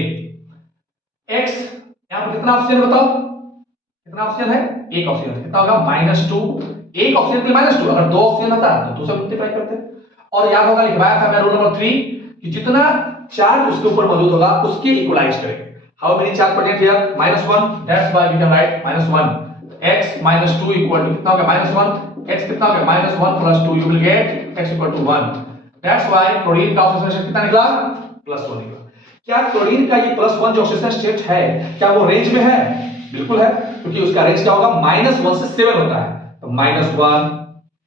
x यहां पर कितना ऑक्सीजन बताओ, कितना ऑक्सीजन है, एक ऑक्सीजन, कितना होगा -2, एक ऑक्सीजन के -2, अगर दो ऑक्सीजन होता तो 2 से मल्टीप्लाई करते। और याद होगा लिखवाया था मैं रूल नंबर 3 कि जितना चार्ज उसके ऊपर मौजूद होगा उसके इक्वलाइज करेंगे। How many charge present here, -1, that's why we can write -1, x - 2 equal to कितना होगा, -1, x कितना होगा, -1 + 2, you will get x = 1, that's why chlorine का ऑक्सीजन स्टेट कितना निकला, +1 निकला। क्या क्लोरीन का ये +1 जो ऑक्सीजन स्टेट है क्या वो रेंज में है, बिल्कुल है, क्योंकि उसका रेंज क्या होगा, -1 से 7 होता है। तो -1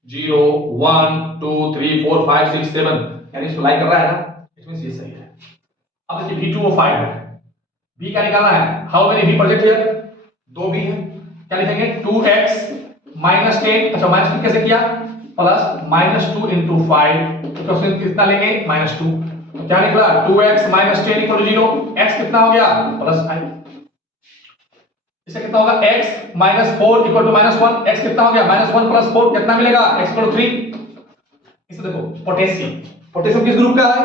0 1 2 3 4 5 6 7, यानी इसको लाइक कर रहा है ना, इट मींस ये सही है। अब देखिए V2O5 है, V क्या निकालना है, how many V present here, 2 V है, क्या लिखेंगे 2x - 10, अच्छा माइनस कैसे किया, प्लस -2 × 5, तो क्वेश्चन कितना लेंगे, -2, तो क्या निकला 2x - 10 = 0, x कितना हो गया +5, इससे कितना होगा x - 4 = -1, x कितना हो गया -1 + 4 कितना मिलेगा, x = 3। इसे देखो पोटेशियम, पोटेशियम किस ग्रुप का है,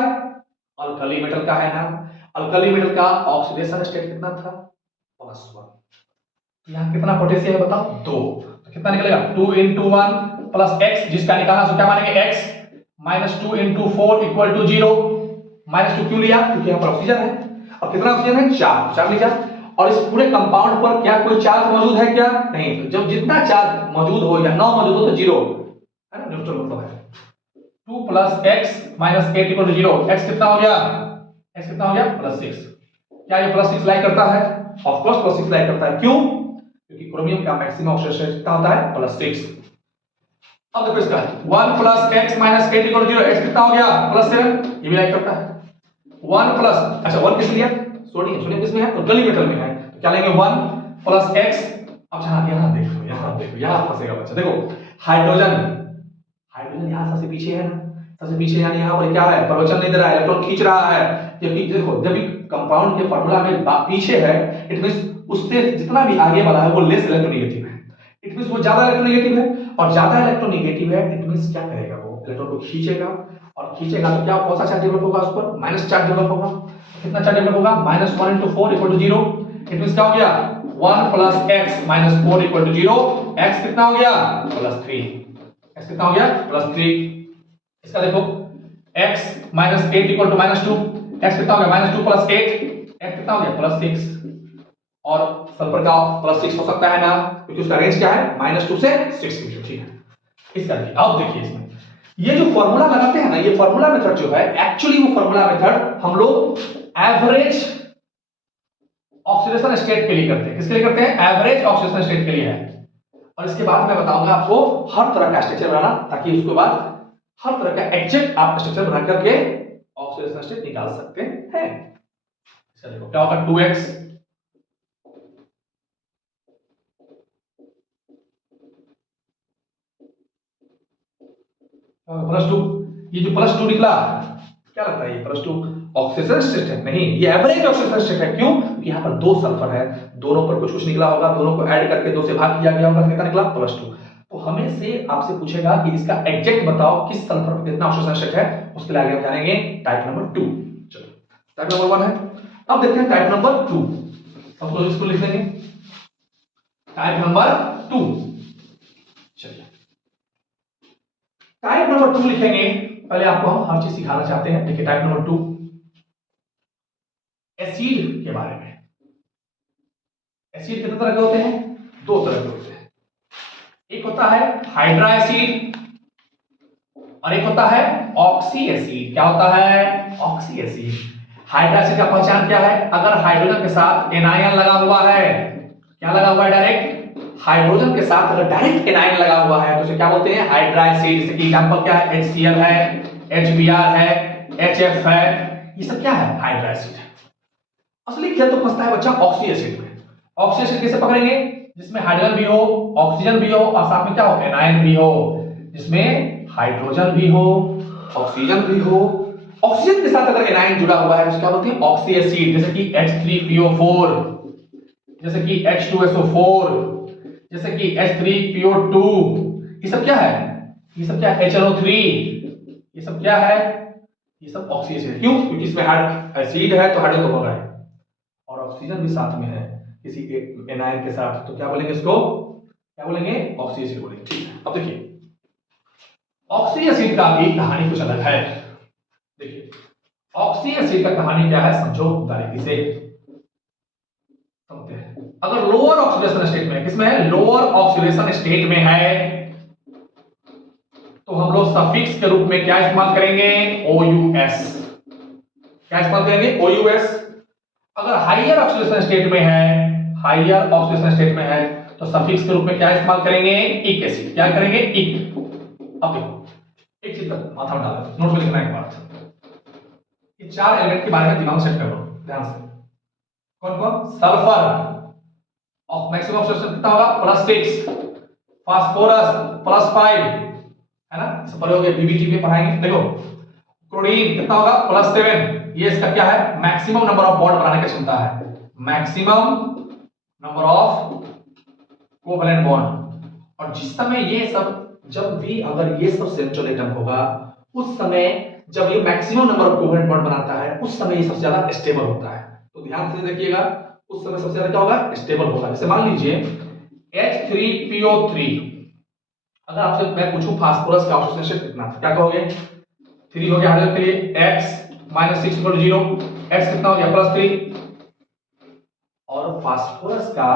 अल्कली मेटल का है ना, अल्कली मेटल का ऑक्सीडेशन स्टेट कितना था, +1। यहां कितना पोटेशियम है बताओ, 2, तो कितना निकलेगा 2 × 1 + x, जिसका निकालना तो क्या मानेंगे x - 2 × 4 = 0, -2 क्यों लिया, क्योंकि यहां पर ऑक्सीजन है। अब कितना ऑक्सीजन है, 4 लीजिए। और इस पूरे कंपाउंड पर क्या कोई चार्ज मौजूद है क्या? नहीं। तो जब जितना चार्ज मौजूद हो या ना मौजूद हो तो जीरो है ना, न्यूट्रल मतलब है। 2 + x - 8 = 0। x कितना हो गया? x कितना हो गया? +6। क्या ये +6 लाइक करता है? ऑफ कोर्स +6 लाइक करता है। क्यों? क्योंकि क्रोमियम का मैक्सिमम ऑक्सीडेशन कितना होता है? +6। अब देखो इसका 1 + x - 8 = 0। x कितना हो गया? +7। ये भी लाइक करता है। 1 प्लस, अच्छा 1 किस लिए? सोडियम किसमें है? तो गली मेटल में है, तो क्या लेंगे 1 + x। अब यहां देखो, यहां फंसेगा बच्चा। देखो हाइड्रोजन यहां सबसे पीछे है ना, सबसे पीछे, यानी यहां पर क्या है? प्रवचन नहीं दे रहा है, इलेक्ट्रॉन खींच रहा है। क्योंकि देखो जब भी कंपाउंड के फार्मूला में पीछे है, इट मींस उससे जितना भी आगे वाला है वो लेस इलेक्ट्रोनेगेटिव है। इट मींस वो ज्यादा इलेक्ट्रोनेगेटिव है, और ज्यादा इलेक्ट्रोनेगेटिव है, इट मींस क्या करेगा? वो इलेक्ट्रॉन को खींचेगा, और खींचेगा तो क्या कौन सा चार्ज डेवलप होगा? उस पर माइनस चार्ज डेवलप होगा। कितना चार्ज डेवलप होगा? -1 × 4 = 0। इट मींस क्या हो गया? 1 + x - 4 = 0। x कितना हो गया? +3। x कितना हो गया? +3। इसका देखो x - 8 = -2। x कितना हो गया? -2 + 8, x कितना हो गया? +6। और सल्फर का +6 हो सकता है ना, क्योंकि उसका रेंज क्या है? -2 से 6 के बीच। ठीक है, इसका देखिए। अब देखिए इसमें ये जो फॉर्मूला लगाते हैं ना, ये फॉर्मूला मेथड जो है, एक्चुअली वो फॉर्मूला मेथड हम लोग एवरेज ऑक्सीडेशन स्टेट के लिए करते हैं। किसके लिए करते हैं? एवरेज ऑक्सीडेशन स्टेट के लिए है। और इसके बाद मैं बताऊंगा आपको हर तरह का स्ट्रक्चर बनाना, ताकि उसके बाद हर तरह का एग्जैक्ट आप स्ट्रक्चर बना करके ऑक्सीडेशन स्टेट निकाल सकते हैं। इसका देखो क्या होगा? 2x +2। ये जो +2 निकला, क्या लगता है? ये +2 ऑक्सीडेशन स्टेट है? नहीं, ये एवरेज ऑक्सीडेशन स्टेट है। क्यों? क्योंकि यहाँ पर दो सल्फर है, दोनों पर कुछ कुछ निकला होगा, दोनों को ऐड करके 2 से भाग किया गया होगा, तो कितना निकला? +2। तो हमें से आपसे पूछेगा कि इसका एग्जैक्ट बताओ किस सल्फर पर कितना ऑक्सीडेशन स्टेट है। उसके लिए आगे हम जानेंगे टाइप नंबर 2। चलो, टाइप नंबर 1 है। अब देखते हैं टाइप नंबर 2। सबको इसको लिख लेंगे, टाइप नंबर 2। चलिए, टाइप नंबर 2 लिखेंगे। पहले आपको हम हर चीज सिखाना चाहते हैं। देखिए टाइप नंबर 2 एसिड के बारे में। एसिड कितने तरह के होते हैं? 2 तरह के होते हैं। एक होता है हाइड्रा एसिड, और एक होता है ऑक्सी एसिड। क्या होता है? Oxy acid. हाइड्रा एसिड का पहचान क्या है? अगर हाइड्रोजन के साथ एनायन लगा हुआ है, क्या लगा हुआ है? डायरेक्ट हाइड्रोजन के साथ अगर डायरेक्ट एनायन लगा हुआ है तो उसे क्या बोलते हैं? Hydra acid. जैसे कि एग्जांपल क्या है? HCl है, HBr है, HF है, ये सब क्या है? हाइड्रा एसिड है। असली खेल तो फंसता है बच्चा ऑक्सी एसिड में। ऑक्सी एसिड कैसे पकड़ेंगे? जिसमें हाइड्रोजन भी हो, ऑक्सीजन भी हो, और साथ में क्या हो? एनायन भी हो। जिसमें हाइड्रोजन भी हो, ऑक्सीजन भी हो, ऑक्सीजन के साथ अगर एनायन जुड़ा हुआ है तो क्या बोलते हैं? Oxy acid. जैसे कि H3PO4, जैसे कि H2SO4, जैसे कि H3PO2, ये सब क्या है? ये सब क्या है? HNO3, ये सब क्या है? ये सब ऑक्सी एसिड है। क्यों? क्योंकि इसमें एसिड है तो हाइड्रोजन तो होगा है, और ऑक्सीजन भी साथ में है किसी एक एनायन के साथ, तो क्या बोलेंगे इसको? क्या बोलेंगे? ऑक्सी एसिड बोलेंगे। ठीक है, अब देखिए ऑक्सी एसिड का भी कहानी कुछ अलग है। देखिए ऑक्सी एसिड का कहानी क्या है, समझो बारीकी से समझते हैं। अगर लोअर ऑक्सीडेशन स्टेट में, किसमें है? लोअर ऑक्सीडेशन स्टेट में है, तो हम लोग सफिक्स के रूप में क्या इस्तेमाल करेंगे? OUS। क्या इस्तेमाल करेंगे? OUS। अगर हाइयर ऑक्सीडेशन स्टेट में है, हाइयर ऑक्सीडेशन स्टेट में है, तो सफिक्स के रूप में क्या इस्तेमाल करेंगे? इक एसिड। क्या करेंगे? इक। अब देखो एक चीज माथा में डालो, नोट में लिखना एक बात, ये 4 एलिमेंट के बारे में दिमाग सेट कर लो ध्यान से। कौन कौन? सल्फर और मैक्सिमम ऑक्सीडेशन कितना होगा? +6। फास्फोरस +5, है ना, इस पर हो गया, बीबीटी में पढ़ाएंगे। देखो क्लोरीन कितना होगा? +7। ये इसका क्या है? मैक्सिमम नंबर ऑफ बॉन्ड बनाने की क्षमता है, maximum number of covalent bond. और जिस समय ये सब, जब भी अगर ये सब सेंट्रल एटम होगा, उस समय जब ये maximum number of covalent bond बनाता है, उस समय ये सबसे ज्यादा स्टेबल होता है। तो ध्यान से देखिएगा, उस समय सबसे ज्यादा क्या होगा? स्टेबल होगा। जैसे मान लीजिए H3PO3, अगर आपसे मैं पूछूं फास्फोरस का ऑक्सीडेशन स्टेट कितना, क्या कहोगे? 3 हो गया हाइड्रोजन के लिए, x - 6 = 0, x कितना हो गया? +3, और फास्फोरस का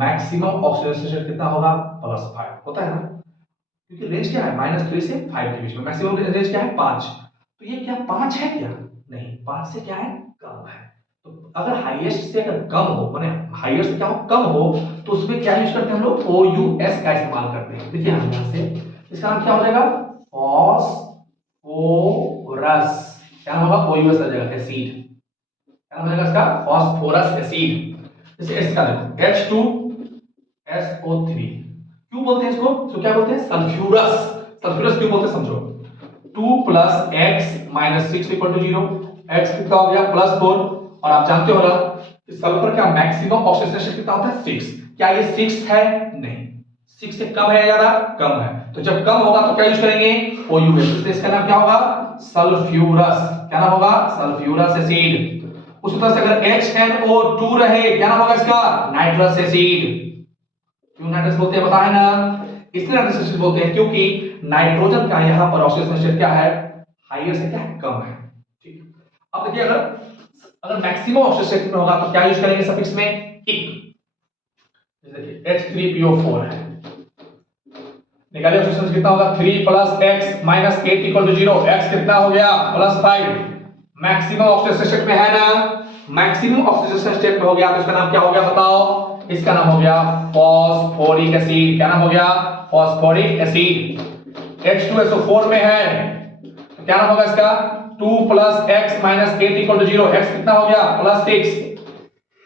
मैक्सिमम ऑक्सीडेशन स्टेट कितना होगा, +5 होता है ना, क्योंकि रेंज क्या है -3 से 5 के बीच में, मैक्सिमम रेंज क्या है 5। तो ये क्या 5 है क्या, नहीं, 5 से क्या है, कम है। तो अगर हाईएस्ट से अगर कम हो, माने हाईएस्ट से क्या हो, कम हो, तो उसमें क्या यूज करते हैं हम लोग, OUS का इस्तेमाल करते हैं। देखिए हम यहां से इसका नाम क्या हो जाएगा, फॉस्फोरस, क्या नाम होगा, OUS आ जाएगा, एसिड, क्या नाम हो जाएगा इसका, फास्फोरस एसिड। जैसे इसका देखो H2SO3, क्यों बोलते हैं इसको, तो क्या बोलते हैं, सल्फ्यूरस। सल्फ्यूरस क्यों बोलते हैं समझो, 2 + x - 6 = 0, x कितना हो गया +4, और आप जानते हो ना कि सल्फर का मैक्सिमम ऑक्सीडेशन कितना होता है 6। क्या ये 6 है, नहीं, 6 से कम है या ज्यादा, कम है। तो जब कम होगा तो क्या यूज करेंगे, OUS। तो इसका नाम क्या होगा, सल्फ्यूरस, क्या नाम होगा, सल्फ्यूरस एसिड। उसी तरह से अगर HNO2 रहे, क्या नाम होगा इसका, नाइट्रस एसिड। क्यों नाइट्रस बोलते हैं, पता है ना, इसलिए नाइट्रस एसिड बोलते हैं क्योंकि नाइट्रोजन का यहां पर ऑक्सीडेशन स्टेट क्या है, हाईयर से क्या है, कम है। ठीक है, अब देखिए अगर मैक्सिमम ऑक्सीडेशन स्टेट में होगा तो क्या यूज करेंगे सफिक्स में, इक। देखिए H3PO4 है, निकालिए ऑक्सीडेशन कितना होगा, 3 + x - 8 = 0, x कितना हो गया +5, मैक्सिमम ऑक्सीडेशन स्टेट में है ना, मैक्सिमम ऑक्सीडेशन स्टेट में हो गया तो इसका नाम क्या हो गया बताओ, इसका नाम हो गया फॉस्फोरिक एसिड। क्या नाम हो गया, फॉस्फोरिक एसिड। H2SO4 में है तो क्या नाम होगा इसका, 2 + x - 8 = 0, x कितना हो गया +6।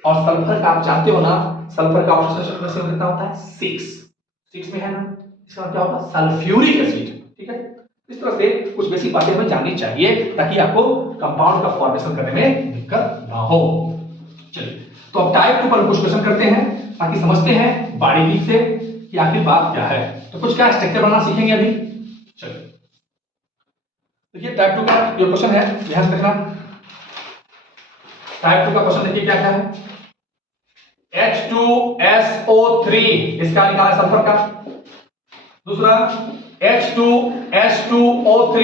और सल्फर का आप जानते हो ना, सल्फर का ऑक्सीडेशन स्टेट कितना होता है 6 में है ना, इसका मतलब क्या होगा, सल्फ्यूरिक एसिड। ठीक है, इस तरह से कुछ बेसिक बातें हमें जाननी चाहिए ताकि आपको कंपाउंड का फॉर्मेशन करने में दिक्कत ना हो। चलिए, तो अब टाइप 2 पर कुछ क्वेश्चन करते हैं ताकि समझते हैं बारीकी से कि आखिर बात क्या है। तो कुछ क्या स्ट्रक्चर बनाना सीखेंगे अभी। चलिए देखिए टाइप 2 का जो क्वेश्चन है ध्यान रखना। टाइप 2 का क्वेश्चन देखिए क्या क्या है, H2SO3 इसका निकाला है सल्फर का। दूसरा H2H2O3,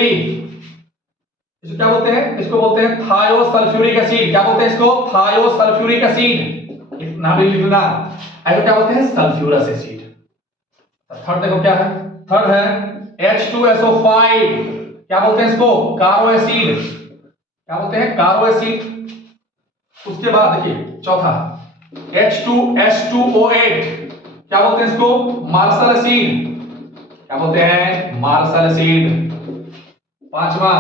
इसको क्या बोलते हैं, इसको बोलते हैं थायोसल्फ्यूरिक एसिड। क्या बोलते हैं इसको, थायोसल्फ्यूरिक एसिड, नाम भी लिखना। ऐसे क्या बोलते हैं, सल्फ्यूरस एसिड। थर्ड देखो क्या है, थर्ड है H2SO5, क्या बोलते हैं इसको, कारो एसिड। क्या बोलते हैं, कारो एसिड। उसके बाद देखिए चौथा H2H2O8, क्या बोलते हैं इसको, मार्शल एसिड। क्या बोलते हैं, मार्शल एसिड। पांचवा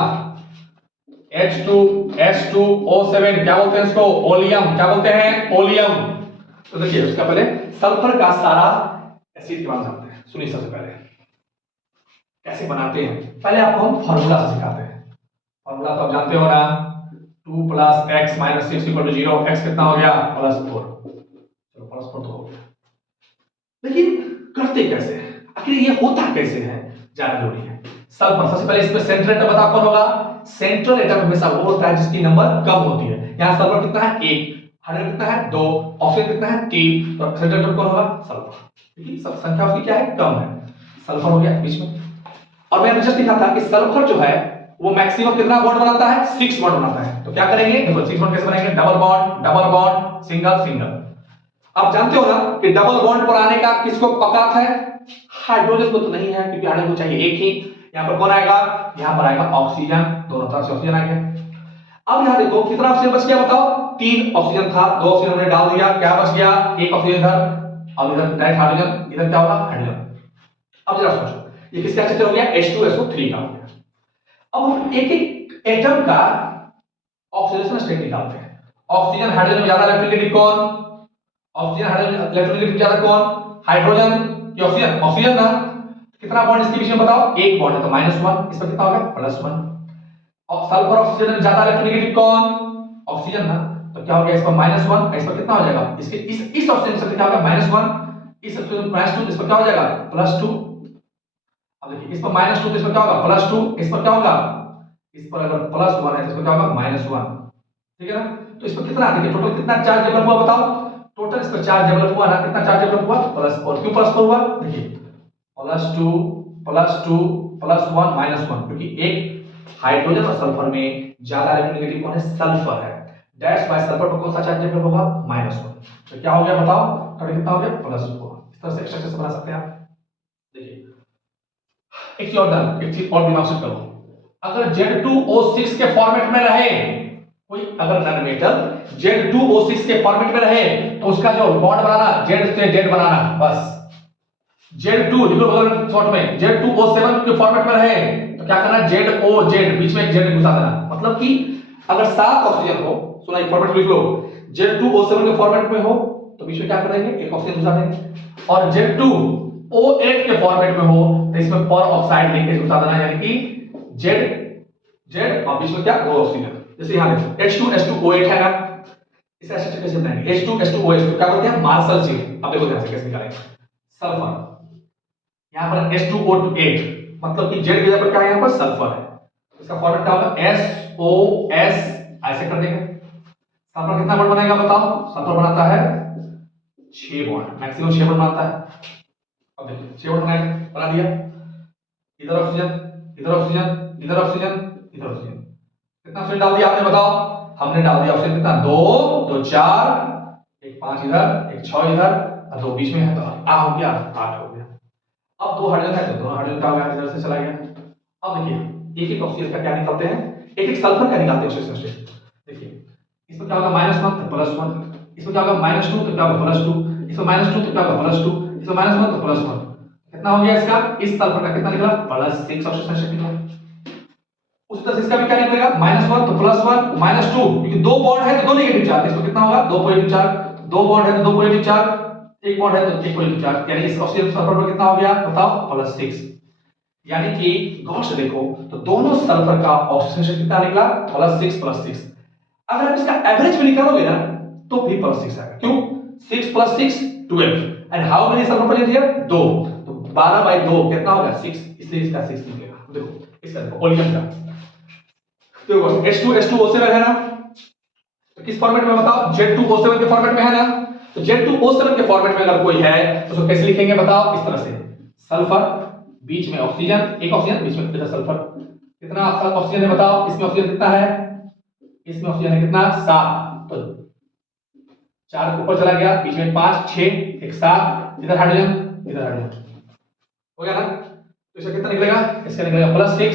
H2H2O7, क्या बोलते हैं इसको, ओलियम। क्या बोलते हैं, ओलियम। तो देखिए उसका पहले सल्फर का सारा एसिड के बारे में जानते हैं। सुनिए सबसे पहले कैसे बनाते हैं, पहले आपको हम फार्मूला से सिखाते हैं। फार्मूला तो आप जानते हो ना, 2 + x - 6 = 0, x कितना हो गया +4। चलो +4 तो हो गया, लेकिन करते कैसे हैं, आखिर ये होता कैसे है, जानना जरूरी है। सल्फर सबसे पहले इसमें सेंट्रल एटम बताओ कौन होगा, सेंट्रल एटम हमेशा वो होता है जिसकी नंबर कम होती है। यहां सल्फर कितना है 1, हाइड्रोजन कितना है 2, ऑक्सीजन कितना है 3, तो सेंट्रल एटम कौन होगा, सल्फर, क्योंकि सब संख्या उसकी क्या है, कम है। सल्फर हो गया बीच में। और मैंने जस्ट लिखा था कि सल्फर जो है वो मैक्सिमम कितना बॉन्ड बनाता है, 6 बॉन्ड बनाता है। तो क्या करेंगे, देखो 6 बॉन्ड कैसे बनाएंगे, डबल बॉन्ड, सिंगल सिंगल। आप जानते हो ना कि डबल बॉन्ड पर आने का किसको पकड़ता है, हाइड्रोजन को तो नहीं है क्योंकि हाइड्रोजन को चाहिए एक ही। यहां पर कौन आएगा, यहां पर आएगा ऑक्सीजन, दोनों तरफ से ऑक्सीजन आ गया। अब यहां देखो कितना ऑक्सीजन बच गया बताओ, 3 ऑक्सीजन था, 2 ऑक्सीजन हमने डाल दिया, क्या बच गया, 1 ऑक्सीजन इधर और इधर डायरेक्ट हाइड्रोजन, इधर क्या होगा हाइड्रोजन। अब जरा सोचो ये किसका स्ट्रक्चर हो गया, H2SO3 का हो गया। अब हम एक एक एटम का ऑक्सीडेशन स्टेट निकालते हैं। ऑक्सीजन हाइड्रोजन में ज्यादा इलेक्ट्रोनेगेटिव कौन, ऑक्सीजन हाइड्रोजन इलेक्ट्रोनेगेटिव ज्यादा कौन, हाइड्रोजन या ऑक्सीजन, ऑक्सीजन ना। कितना बॉन्ड इसके बीच में बताओ, एक बॉन्ड है तो -1, इस पर कितना होगा +1। और सल्फर ऑक्सीजन में ज्यादा इलेक्ट्रोनेगेटिव कौन, ऑक्सीजन ना, तो क्या हो गया इस पर -1, इस पर कितना हो जाएगा, इसके इस ऑक्सीजन से क्या होगा -1, इस ऑक्सीजन -2, इस पर क्या हो जाएगा +2। अब देखिए इस पर -2 तो इस पर क्या होगा +2, इस पर क्या होगा, इस पर अगर +1 है तो इस पर क्या होगा -1। ठीक है ना, तो इस पर कितना, देखिए टोटल कितना चार्ज डेवलप हुआ बताओ, टोटल इस पर चार्ज डेवलप हुआ ना, कितना चार्ज डेवलप हुआ +4। क्यों +4 हुआ, देखिए +2 +2 +1 -1, क्योंकि एक हाइड्रोजन और सल्फर में ज्यादा इलेक्ट्रोनेगेटिव कौन है, सल्फर है। दैट्स वाई सल्फर पर कौन सा चार्ज लेवल होगा -1। तो क्या हो गया बताओ, टोटल कितना हो गया +4। इस तरह से स्ट्रक्चर से बना सकते हैं आप। देखिए एक चीज और, एक चीज और दिमाग से करो, अगर Z2O6 के फॉर्मेट में रहे कोई, अगर नन मेटल Z2O6 के फॉर्मेट में रहे तो उसका जो बॉन्ड बनाना Z से Z बनाना, बस Z2 लिखो बगल शॉर्ट में, Z2O7 के फॉर्मेट में रहे तो क्या करना, ZOZ बीच में एक Z घुसा देना। मतलब कि अगर 7 ऑक्सीजन हो, सुना एक फॉर्मेट लिख लो, Z2O7 के फॉर्मेट में हो तो बीच में क्या करेंगे, एक ऑक्सीजन घुसा देंगे। और Z2O8 के फॉर्मेट में हो तो इसमें पर ऑक्साइड लिंकेज घुसा देना, यानी कि Z और बीच में क्या, 2 ऑक्सीजन। जैसे यहां देखो H2H2O8 है ना, इसे ऐसे कैसे बनाएंगे, H2H2OH तो क्या बोलते हैं, मार्शल चेन। अब देखो ध्यान से कैसे निकालेंगे, सल्फर यहां पर H2O8 मतलब कि Z की जगह पर क्या है, यहां पर सल्फर है, इसका फॉर्मेट क्या होगा SOS, ऐसे कर देंगे। सल्फर कितना बॉन्ड बनाएगा बताओ, सल्फर बनाता है 6 बॉन्ड, मैक्सिमम 6 बॉन्ड बनाता है। अब देखिए 6 बॉन्ड बना दिया, इधर ऑक्सीजन, इधर ऑक्सीजन, इधर ऑक्सीजन, इधर ऑक्सीजन, कितना ऑक्सीजन डाल दिया आपने बताओ, हमने डाल दिया ऑक्सीजन कितना, 2 2 4, एक 5 इधर, एक 6 इधर और 2 बीच में है, तो आ हो गया 8 हो गया। अब 2 हाइड्रोजन है तो 2 हाइड्रोजन का हो गया, इधर से चला गया। अब देखिए एक एक ऑक्सीजन का क्या निकालते हैं, एक एक सल्फर का निकालते हैं ऑक्सीजन से। देखिए इसमें क्या होगा -1 तो +1, इसमें क्या होगा -2 तो क्या होगा +2, इसमें -2 तो क्या होगा +2, इसमें -1 तो +1, कितना हो गया इसका, इस सल्फर का कितना निकला, +6 ऑक्सीजन निकला। उस तरह से इसका भी क्या निकलेगा, -1 तो +1 -2, क्योंकि 2 बॉन्ड है तो 2 नेगेटिव चार्ज, इसमें कितना होगा 2 पॉजिटिव चार्ज, 2 बॉन्ड है तो 2 पॉजिटिव चार्ज, एक बॉन्ड है तो 1 पॉजिटिव चार्ज, यानी इस ऑक्सीजन सल्फर पर कितना हो गया बताओ, +6। यानी कि गौर से देखो तो दोनों सल्फर का ऑक्सीजन कितना निकला, +6 अगर आप इसका एवरेज भी निकालोगे ना तो भी +6 आएगा। क्यों, 6 + 6 12, and how many sulphur present here, 2, तो 12/2 कितना होगा 6, इसलिए इसका 6 निकलेगा। देखो इसका देखो ओलियम का, देखो H2H2O7 है ना, तो किस फॉर्मेट में बताओ, Z2O7 के फॉर्मेट में है ना, तो Z2O7 के फॉर्मेट में अगर कोई है तो उसको कैसे लिखेंगे बताओ, इस तरह से, सल्फर बीच में ऑक्सीजन, एक ऑक्सीजन बीच में सल्फर, कितना ऑक्सीजन है बताओ, इसमें ऑक्सीजन कितना है, इसमें ऑक्सीजन है कितना 7, तो 4 ऊपर चला गया, बीच में 5 6 एक 7, इधर हाइड्रोजन, इधर हाइड्रोजन, हो गया ना। तो इसका कितना निकलेगा, इसका निकलेगा +6,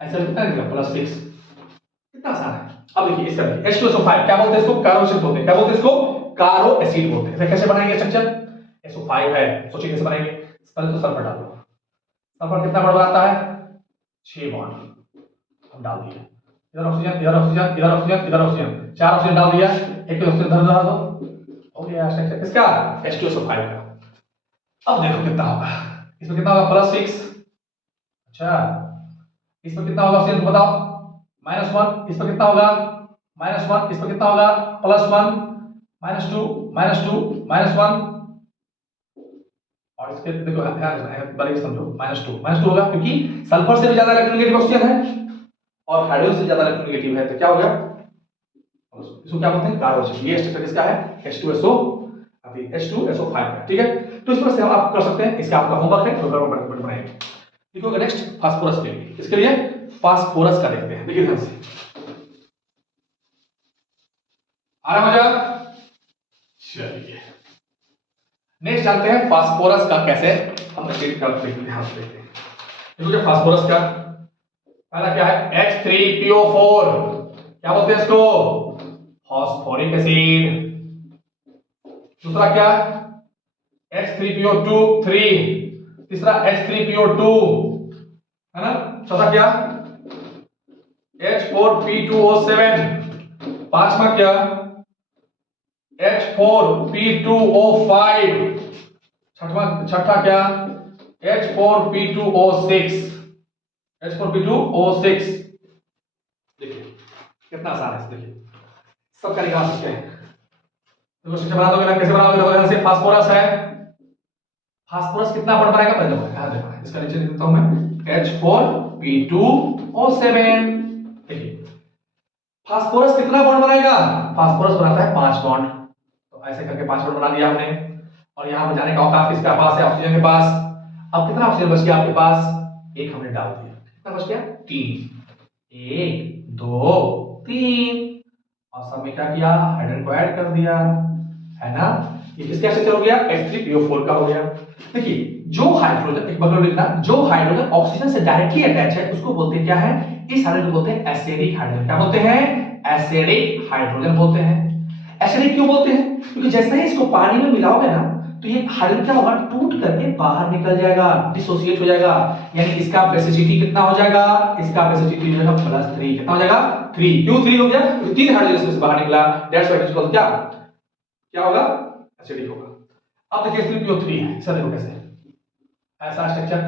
ऐसा कितना निकलेगा +6, कितना आसान है। अब देखिए इसका H2SO5 क्या बोलते हैं इसको, कारो एसिड बोलते हैं, क्या बोलते हैं इसको, कारो एसिड बोलते हैं। कैसे बनाएंगे स्ट्रक्चर, SO5 है, सोचिए कैसे बनाएंगे, पहले तो सल्फर डाल दो, सल्फर कितना बड़ा बनाता है 6 बॉन्ड, हम डाल दिए, इधर ऑक्सीजन, इधर ऑक्सीजन, इधर ऑक्सीजन, इधर ऑक्सीजन, 4 ऑक्सीजन डाल दिया, एक ऑक्सीजन इधर डाल दो, हो गया स्ट्रक्चर किसका, H2SO5 का। अब देखो कितना होगा, इसमें कितना होगा +6, अच्छा इसमें कितना होगा ऑक्सीजन बताओ, -1, इसमें कितना होगा -1, इसमें कितना होगा +1, -2 -2 -1, और इसके देखो ध्यान रखना, बड़े समझो, -2 होगा क्योंकि सल्फर से भी ज्यादा इलेक्ट्रोनेगेटिव ऑक्सीजन है और हाइड्रोजन से ज्यादा इलेक्ट्रोनेगेटिव है, तो क्या हो गया, इसको क्या बोलते हैं कारो एसिड। ये स्ट्रक्चर किसका है, H2SO, अभी H2SO5 का, ठीक है। तो इस तरह से आप कर सकते हैं, इसका आपका होमवर्क है, तो बनाएंगे। देखो नेक्स्ट फास्फोरस के लिए, इसके लिए फास्फोरस का देखते हैं, देखिए ध्यान से, आ रहा मजा, चलिए नेक्स्ट जानते हैं फास्फोरस का कैसे हम ध्यान से देखते हैं। देखो फास्फोरस का पहला क्या है, H3PO4, क्या बोलते हैं इसको, फास्फोरिक एसिड। दूसरा क्या, H3PO2 3, तीसरा H3PO2 है ना, चौथा क्या H4P2O7, पांचवा क्या H4P2O5, छठा क्या H4P2O6, H4P2O6। देखिए कितना आसान है, देखिए सबका निकाल सकते हैं। देखो स्ट्रक्चर बना दोगे ना, कैसे बनाओगे, देखो ध्यान से, फास्फोरस है, फास्फोरस कितना बॉन्ड बनाएगा पहले देखो, ध्यान देना, इसका नीचे लिख देता हूं मैं H4P2O7। देखिए फास्फोरस कितना बॉन्ड बनाएगा, फास्फोरस बनाता है 5 बॉन्ड, तो ऐसे करके 5 बॉन्ड बना दिया हमने, और यहां पर जाने का औकात किसके पास है, ऑक्सीजन के पास। अब कितना ऑक्सीजन बच गया आपके पास, एक हमने डाल दिया, कितना बच गया 3, 1 2 3, और सब में क्या किया, हाइड्रोजन को ऐड कर दिया, है ना। ये किसका स्ट्रक्चर हो गया, H3PO4 का हो गया। देखिए जो हाइड्रोजन, एक बार लिखना, जो हाइड्रोजन ऑक्सीजन से डायरेक्टली अटैच है उसको बोलते हैं क्या है, इस हाइड्रोजन को बोलते हैं एसिडिक हाइड्रोजन। क्या बोलते हैं, एसिडिक हाइड्रोजन बोलते हैं। एसिडिक क्यों बोलते हैं, क्योंकि जैसे ही इसको पानी में मिलाओगे ना तो ये हाइड्रोजन क्या होगा, टूट करके बाहर निकल जाएगा, डिसोसिएट हो जाएगा, यानी इसका बेसिसिटी कितना हो जाएगा, इसका बेसिसिटी हो जाएगा +3। कितना हो जाएगा, 3। क्यों 3 हो गया, क्योंकि 3 हाइड्रोजन इसमें से बाहर निकला, that's why it is called क्या, क्या होगा, एसिडिक होगा। अब देखिए H3PO3 है, इसे देखो कैसे, ऐसा स्ट्रक्चर,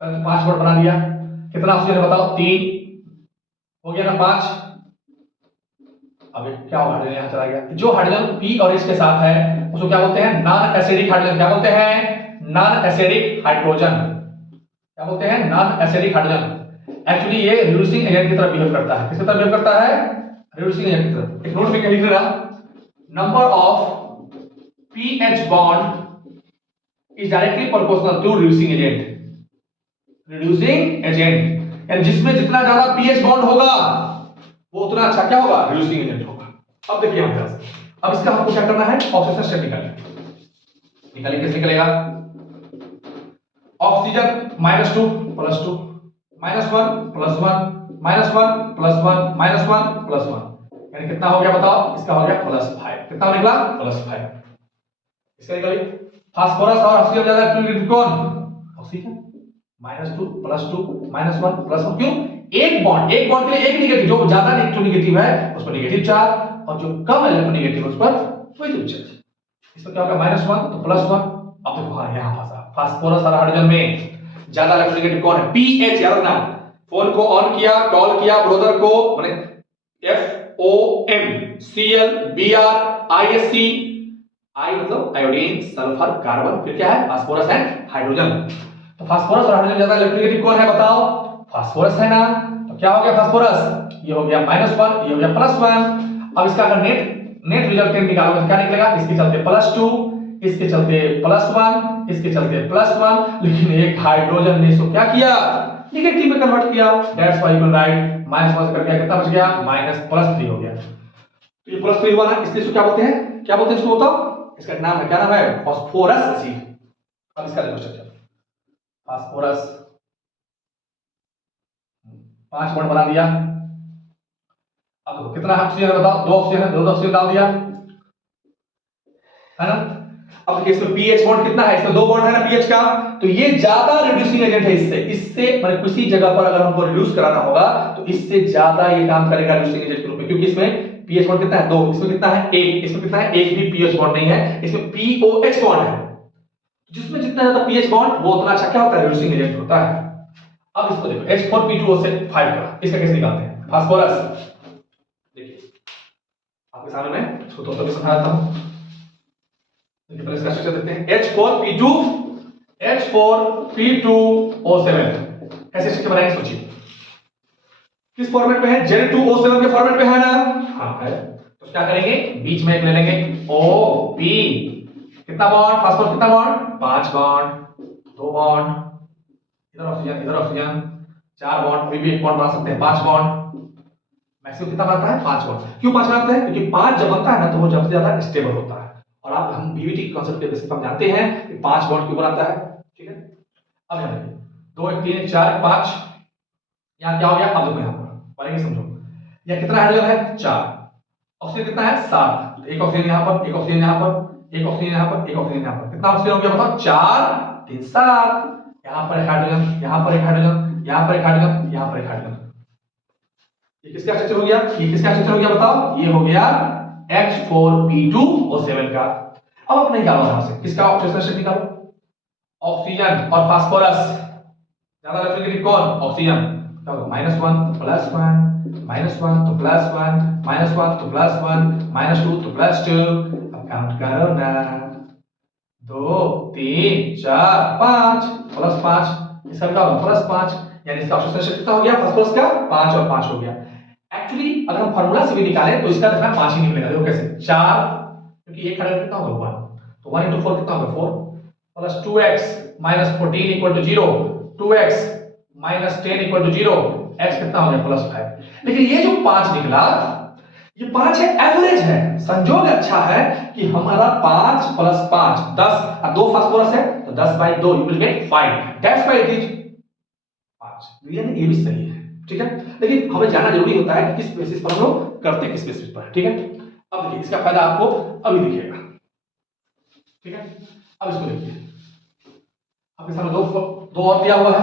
पहले 5 बॉन्ड बना दिया, कितना ऑक्सीजन बताओ, 3 हो गया ना, 5। अब ये क्या होगा, हाइड्रोजन यहां चला गया, जो हाइड्रोजन P और H के साथ है उसको क्या बोलते हैं, नॉन एसिडिक हाइड्रोजन। क्या बोलते हैं, नॉन एसिडिक हाइड्रोजन। क्या बोलते हैं, नॉन एसिडिक हाइड्रोजन। एक्चुअली ये रिड्यूसिंग एजेंट की तरह बिहेव करता है, किसकी तरह बिहेव करता है, रिड्यूसिंग एजेंट की तरह। एक नोट में क्या लिख रहा, number of pH bond is directly proportional to reducing agent. Reducing agent यानी जिसमें जितना ज्यादा pH बॉन्ड होगा वो उतना अच्छा क्या होगा, रिड्यूसिंग एजेंट होगा। अब देखिए यहां पे, अब इसका हमको क्या करना है, ऑक्सीजन स्टेट निकालिए, कैसे निकलेगा, ऑक्सीजन -2 +2 -1 +1 -1 +1 -1 +1, यानी कितना हो गया बताओ, इसका हो गया +5। कितना निकला, +5। इसका निकालिए, फास्फोरस और ऑक्सीजन ज्यादा इलेक्ट्रोनेगेटिव कौन, ऑक्सीजन। -2 +2 -1 +1, क्यों, एक बॉन्ड के लिए एक नेगेटिव, जो ज्यादा इलेक्ट्रोनेगेटिव है उस पर नेगेटिव चार्ज और जो कम इलेक्ट्रोनेगेटिव है उस पर पॉजिटिव चार्ज। इसका क्या होगा, -1 तो +1। अब देखो हाँ यहां फंसा, फास्फोरस और हाइड्रोजन में ज्यादा इलेक्ट्रोनेगेटिव कौन है, पीएच। याद रखना, फोन को ऑन किया, कॉल किया ब्रदर को, माने FOM Cl Br ISC, I मतलब आयोडीन, सल्फर, कार्बन, फिर क्या है, फास्फोरस एंड हाइड्रोजन। तो फास्फोरस और हाइड्रोजन ज्यादा इलेक्ट्रोनेगेटिव कौन है बताओ, फास्फोरस है ना। तो क्या हो गया, फास्फोरस ये हो गया -1, ये हो गया +1। अब इसका अगर नेट रिजल्टेंट निकालोगे तो क्या निकलेगा, इसके चलते +2, इसके चलते +1, इसके चलते +1, लेकिन एक हाइड्रोजन ने इसको क्या किया, नेगेटिव में कन्वर्ट किया, that's why you can write -1 कर दिया, कितना बच गया, +3 हो गया। तो ये +3 हुआ ना, इसलिए इसको क्या बोलते हैं, क्या बोलते हैं इसको बताओ, इसका नाम है, क्या नाम है, फास्फोरस एसिड। अब इसका देखो स्ट्रक्चर, फास्फोरस 5 बॉन्ड बना दिया। अब कितना ऑक्सीजन है बताओ, 2 ऑक्सीजन है, 2 ऑक्सीजन डाल दिया, है ना। अब देखिए इसमें pH बॉन्ड कितना है, इसमें 2 बॉन्ड है ना pH का, तो ये ज्यादा रिड्यूसिंग एजेंट है इससे मतलब किसी जगह पर अगर हमको रिड्यूस कराना होगा तो इससे ज्यादा ये काम करेगा रिड्यूसिंग एजेंट के रूप में, क्योंकि इसमें pH बॉन्ड कितना है, 2, इसमें कितना है, 1, इसमें कितना है, 1 भी pH बॉन्ड नहीं है, इसमें POH बॉन्ड है। जिसमें जितना ज्यादा pH बॉन्ड वो उतना अच्छा क्या होता है, रिड्यूसिंग एजेंट होता है। अब इसको देखो H4P2O5 का, इसका कैसे निकालते हैं, फास्फोरस। देखिए आपके सामने मैं इसको तो समझाता हूं, देखिए पहले इसका स्ट्रक्चर देखते हैं, H4P2O7 कैसे स्ट्रक्चर बनाएंगे सोचिए, किस फॉर्मेट में है, Zen2O7 के फॉर्मेट में है ना, हां है। तो क्या करेंगे, बीच में एक ले लेंगे OP, कितना बॉन्ड, फास्फोरस कितना बॉन्ड, 5 बॉन्ड, 2 बॉन्ड, इधर ऑक्सीजन 4 बॉन्ड, अभी भी एक बॉन्ड बना सकते हैं, 5 बॉन्ड, मैक्सिमम कितना बनता है, 5 बॉन्ड। क्यों 5 बनाते हैं, क्योंकि 5 जब बनता है ना तो वो सबसे ज्यादा स्टेबल होता है, और आप हम बीवीटी कांसेप्ट के बेसिस पर हम जानते हैं कि 5 बॉन्ड क्यों बनाता है, ठीक है। अब यहां देखिए 2 1 3 4 5, यहां क्या हो गया, अब देखो यहां पर पढ़ेंगे समझो, यहां कितना हाइड्रोजन है, 4, ऑक्सीजन कितना है, 7, एक ऑक्सीजन यहां पर, एक ऑक्सीजन यहां पर, एक ऑक्सीजन यहां पर, एक ऑक्सीजन यहां पर, कितना ऑक्सीजन हो गया बताओ, 4 3 7, यहां पर एक हाइड्रोजन, यहां पर एक हाइड्रोजन, यहां पर एक हाइड्रोजन, यहां पर एक हाइड्रोजन। ये किसका स्ट्रक्चर हो गया, ये किसका स्ट्रक्चर हो गया बताओ, ये हो गया H4P2O7 का। अब आप निकालो यहां से, किसका ऑक्सीजन स्टेट निकालो, ऑक्सीजन और फास्फोरस ज्यादा इलेक्ट्रोनेगेटिव कौन, ऑक्सीजन। क्या होगा, -1 +1 -1 तो +1 -1 तो +1 -2 तो +2। अब काउंट करो ना, 2 3 4 5 +5, इसका क्या होगा, +5, यानी इसका ऑक्सीजन स्टेट कितना हो गया, फास्फोरस का 5 और 5 हो गया। एक्चुअली अगर हम फार्मूला से भी निकालें तो इसका देखना 5 ही निकलेगा, देखो कैसे, 4, क्योंकि एक हाइड्रोजन कितना होगा, 1, तो 1 * 4 कितना होगा, 4, +2x - 14 = 0, 2x - 10 = 0, x कितना हो गया +5। लेकिन ये जो 5 निकला, ये 5 है, एवरेज है, संजोग अच्छा है कि हमारा 5 + 5 10 और 2 फास्फोरस है तो 10/2 you will gate 5, that's why it is 5। यानी ये भी सही है, ठीक है। लेकिन हमें जानना जरूरी होता है कि किस बेसिस पर हम लोग करते हैं, किस बेसिस पर, ठीक है। अब देखिए इसका फायदा आपको अभी दिखेगा, ठीक है। अब इसको देखिए, आपके सामने दो और दिया हुआ है,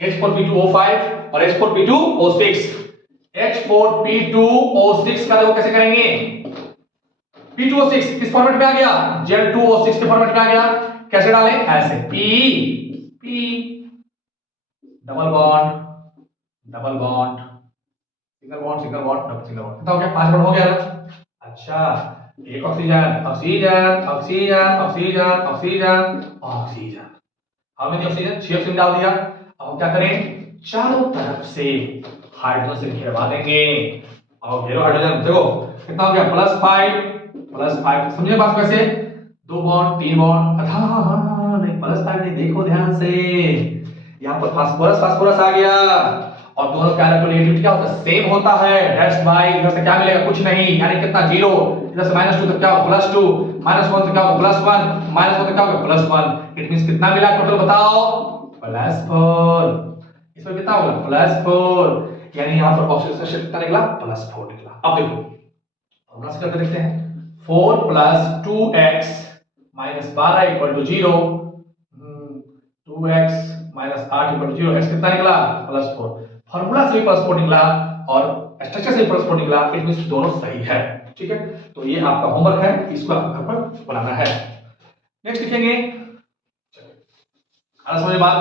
H4P2O5 और H4P2O6। H4P2O6 का देखो कैसे करेंगे, P2O6 किस फॉर्मेट में आ गया, Z2O6 के फॉर्मेट में आ गया। कैसे डालें, ऐसे P double bond double bond single bond single bond double single bond, कितना हो गया, 5 बॉन्ड हो गया ना। अच्छा, एक oxygen oxygen oxygen oxygen oxygen oxygen, हमने ऑक्सीजन 6 ऑक्सीजन डाल दिया। अब हम क्या करें, चारों तरफ से हाइड्रोजन से घेरवा देंगे। और घेरो हाइड्रोजन, देखो कितना हो गया, +5 समझे बात कैसे, 2 बॉन्ड 3 बॉन्ड, हाँ नहीं +5 नहीं, देखो ध्यान से, यहाँ पर फास्फोरस आ गया और दोनों का इलेक्ट्रोनेगेटिविटी क्या होता है, सेम होता है, दैट्स व्हाई इधर से क्या मिलेगा, कुछ नहीं, यानी कितना 0, इधर से -2 तो क्या होगा +2, -1 तो क्या होगा +1, -1 तो क्या होगा +1, इट मींस कितना मिला टोटल बताओ, +4। इसमें कितना होगा +4, यानी यहाँ पर ऑक्सीजन शेप कितना निकला, +4 निकला। अब देखो फॉर्मूला से करके देखते हैं, 4 + 2x - 12 = 0, 2x - 8 = 0, x कितना निकला +4। फॉर्मूला से भी +4 निकला और स्ट्रक्चर से भी +4 निकला, इट मींस दोनों सही है, ठीक है। तो ये आपका होमवर्क है, इसको आप घर पर बनाना है। नेक्स्ट लिखेंगे, चलिए समझ बात।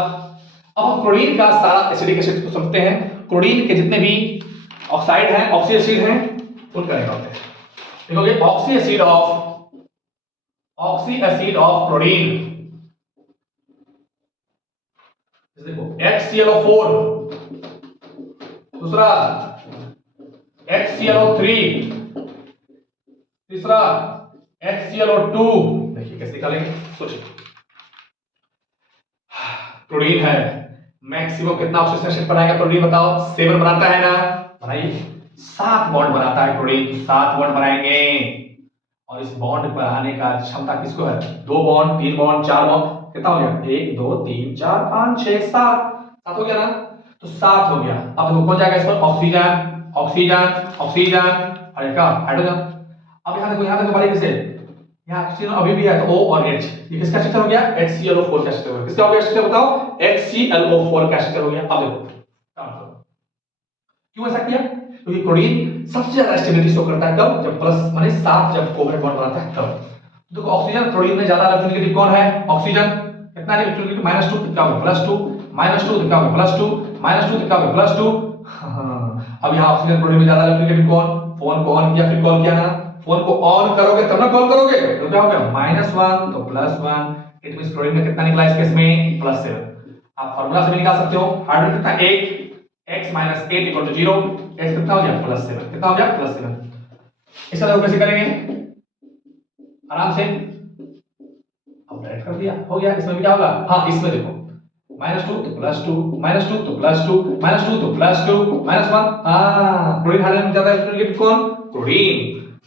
अब हम क्लोरीन का सारा एसिडिक एसिड को समझते हैं। क्लोरीन के जितने भी ऑक्साइड हैं, ऑक्सी एसिड हैं, उनका निकालते हैं। देखोगे ऑक्सी एसिड ऑफ क्लोरीन, देखो HClO4, दूसरा HClO3, तीसरा HClO2। देखिए कैसे निकालेंगे, सोचिए। क्लोरीन है, मैक्सिमम कितना ऑक्सीजन शेप बनाएगा क्लोरीन बताओ, 7 बनाता है ना, बनाइए। 7 बॉन्ड बनाता है क्लोरीन, 7 बॉन्ड बनाएंगे। और इस बॉन्ड पर आने का क्षमता किसको है, 2 बॉन्ड 3 बॉन्ड 4 बॉन्ड, कितना हो गया 1 2 3 4 5 6 7 हो गया ना, तो 7 हो गया। अब देखो कौन जाएगा इस पर, ऑक्सीजन ऑक्सीजन ऑक्सीजन और क्या हाइड्रोजन। अब यहाँ देखो बारीक से, यहाँ ऑक्सीजन अभी भी है तो O और H, ये किसका स्ट्रक्चर हो गया, HClO4 का स्ट्रक्चर हो गया। किसका हो गया स्ट्रक्चर बताओ, HClO4 का स्ट्रक्चर हो गया। अब देखो क्यों ऐसा किया, क्योंकि क्लोरीन सबसे ज्यादा स्टेबिलिटी शो करता है कब, जब प्लस माने 7 जब कोवलेंट बॉन्ड बनाता है तब। देखो ऑक्सीजन क्लोरीन में ज्यादा इलेक्ट्रोनेगेटिव कौन है, ऑक्सीजन, कितना इलेक्ट्रोनेगेटिव -2 तो क्या होगा +2, -2 तो क्या होगा +2, -2 तो क्या होगा +2। अब यहाँ ऑक्सीजन क्लोरीन में ज्यादा इलेक्ट्रोनेगेटिव कौन, फोन को ऑन किया फिर कॉल किया ना, फोन को ऑन करोगे तब ना कॉल करोगे, तो क्या हो गया -1 तो +1, इट मींस क्लोरीन में कितना निकला इस केस में +7। आप फार्मूला से भी निकाल सकते हो, हाइड्रोजन कितना 1, x - 8 = 0, x कितना हो गया +7, कितना हो गया +7। इसका देखो कैसे करेंगे आराम से, अब डायरेक्ट कर दिया हो गया। इसमें भी क्या होगा, हाँ इसमें देखो -2 तो +2, -2 तो +2, -2 तो +2, -1, हाँ क्लोरीन हाइड्रोजन में ज्यादा इलेक्ट्रोनेगेटिव कौन, क्लोरीन,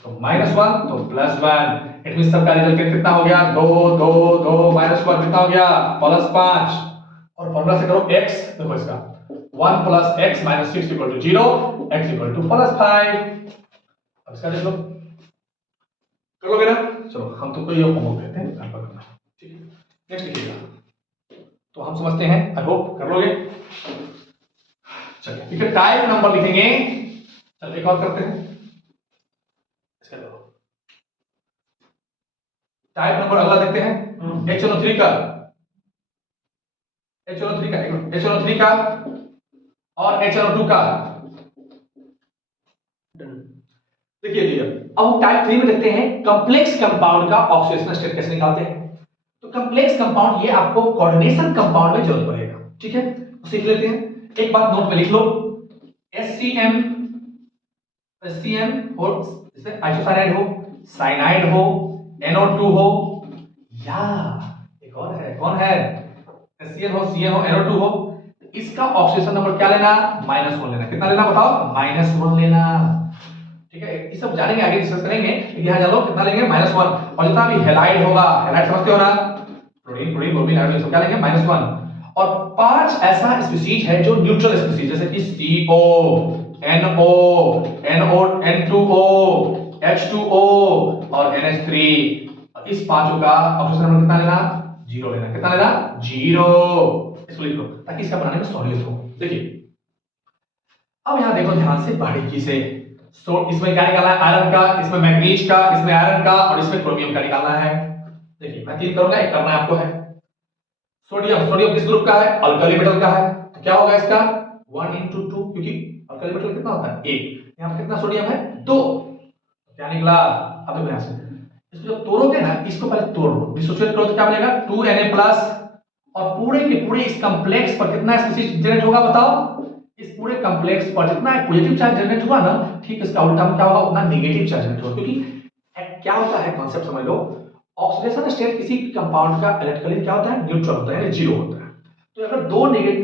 तो -1 तो +1, इट मींस सबका रिजल्टेंट कितना हो गया 2 2 2 -1 कितना हो गया +5। और फॉर्मूला से करो x, देखो इसका 1 + x - 6 = 0, x = +5। अब इसका देख लो, कर लोगे ना, चलो हम तुमको ये होमवर्क देते हैं घर पर करना, ठीक है। नेक्स्ट लिखिएगा, तो हम समझते हैं, आई होप कर लोगे। चलिए ठीक है, टाइप नंबर लिखेंगे, चलो एक और करते हैं, इसका लो टाइप नंबर अगला देखते हैं, HNO3 का, HNO3 का और HNO2 का। देखिए अब हम टाइप 3 में देखते हैं कंप्लेक्स कंपाउंड का ऑक्सीडेशन स्टेट कैसे निकालते हैं। तो कंप्लेक्स कंपाउंड ये आपको कोऑर्डिनेशन कंपाउंड में जरूरत पड़ेगा, ठीक है, तो सीख लेते हैं। एक बात नोट में लिख लो, HCM हो, जैसे आइसोसाइनाइड हो, साइनाइड हो, NO2 हो, या एक और है, कौन है, HCN हो, CN हो, NO2 हो, इसका ऑक्सीडेशन नंबर क्या लेना, -1 लेना। कितना लेना बताओ, -1 लेना। ठीक है, ये सब जानेंगे, आगे डिस्कस करेंगे। यहाँ जान लो कितना लेंगे, -1। और जितना भी हेलाइड होगा, हेलाइड समझते हो ना, प्रोटीन प्रोटीन ब्रोमीन हाइड्रोजन, सब क्या लेंगे, -1। और 5 ऐसा स्पीशीज है जो न्यूट्रल स्पीशीज, जैसे कि CO, NO, N2O, H2O और NH3। इस पांचों का ऑक्सीजन नंबर कितना लेना, 0 लेना। कितना लेना, 0। इसको लिख लो ताकि इसका बनाने में सहूलियत हो। देखिए अब यहां देखो ध्यान से बारीकी से। इसमें क्या निकालना है, आयरन का, इसमें मैग्नीज का, इसमें आयरन का और इसमें क्रोमियम का निकालना है। देखिए मैं 3 करूंगा, एक करना आपको है। सोडियम, सोडियम किस ग्रुप का है, अल्कली मेटल का है। तो क्या होगा इसका 1 into 2, क्योंकि अल्कली मेटल कितना होता है, 1। यहां पर कितना सोडियम है, 2। क्या निकला, अब देखो यहां से इसको जब तोड़ोगे ना, इसको पहले तोड़ लो, डिसोसिएट करो तो क्या बनेगा 2Na+। और पूरे के पूरे इस कॉम्प्लेक्स पर कितना स्पीशीज जनरेट होगा बताओ, इस पूरे कॉम्प्लेक्स पर जितना पॉजिटिव चार्ज जनरेट हुआ ना, ठीक इसका उल्टा में क्या होगा, उतना नेगेटिव चार्ज जनरेट होगा। क्योंकि क्या होता है, कॉन्सेप्ट समझ लो, ऑक्सीडेशन स्टेट किसी कंपाउंड का इलेक्ट्रिकली क्या होता है, न्यूट्रल होता है, जीरो होता है। तो अगर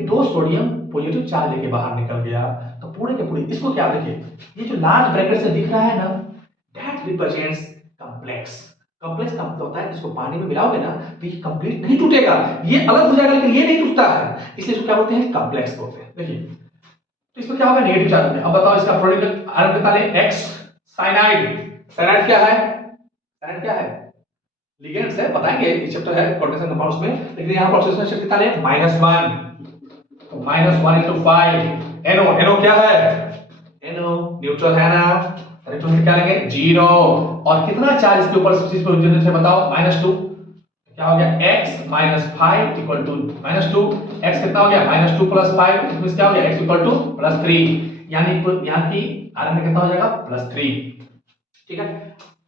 दो सोडियम पॉजिटिव चार्ज लेके बाहर निकल गया तो पूरे के पूरे इसको क्या, देखिए ये जो लार्ज ब्रैकेट से दिख रहा है ना, दैट रिप्रेजेंट्स कॉम्प्लेक्स। कॉम्प्लेक्स का मतलब होता है इसको पानी में मिलाओगे ना तो ये कंप्लीट नहीं टूटेगा, ये अलग हो जाएगा लेकिन ये नहीं टूटता है, इसलिए इसको क्या बोलते हैं, कॉम्प्लेक्स बोलते हैं। देखिए तो इसमें क्या होगा, नेगेटिव चार्ज है। अब बताओ इसका प्रोडक्ट आयरन कितना ले, X साइनाइड। साइनाइड क्या है, साइनाइड क्या है, लिगेंड्स है, बताएंगे इस चैप्टर है कोऑर्डिनेशन कंपाउंड्स में। लेकिन यहां पर ऑक्सीडेशन स्टेट कितना ले, -1। तो -1 into 5। NO क्या है, NO न्यूट्रल है ना, इलेक्ट्रॉन क्या लेंगे, 0। और कितना चार्ज इसके ऊपर स्पीशीज पर जनरेट है बताओ, -2। क्या हो गया, x - 5 = -2। x कितना हो गया, -2 + 5, इसमें क्या हो गया, x = +3। यानी आयरन में कितना हो जाएगा, +3। ठीक है,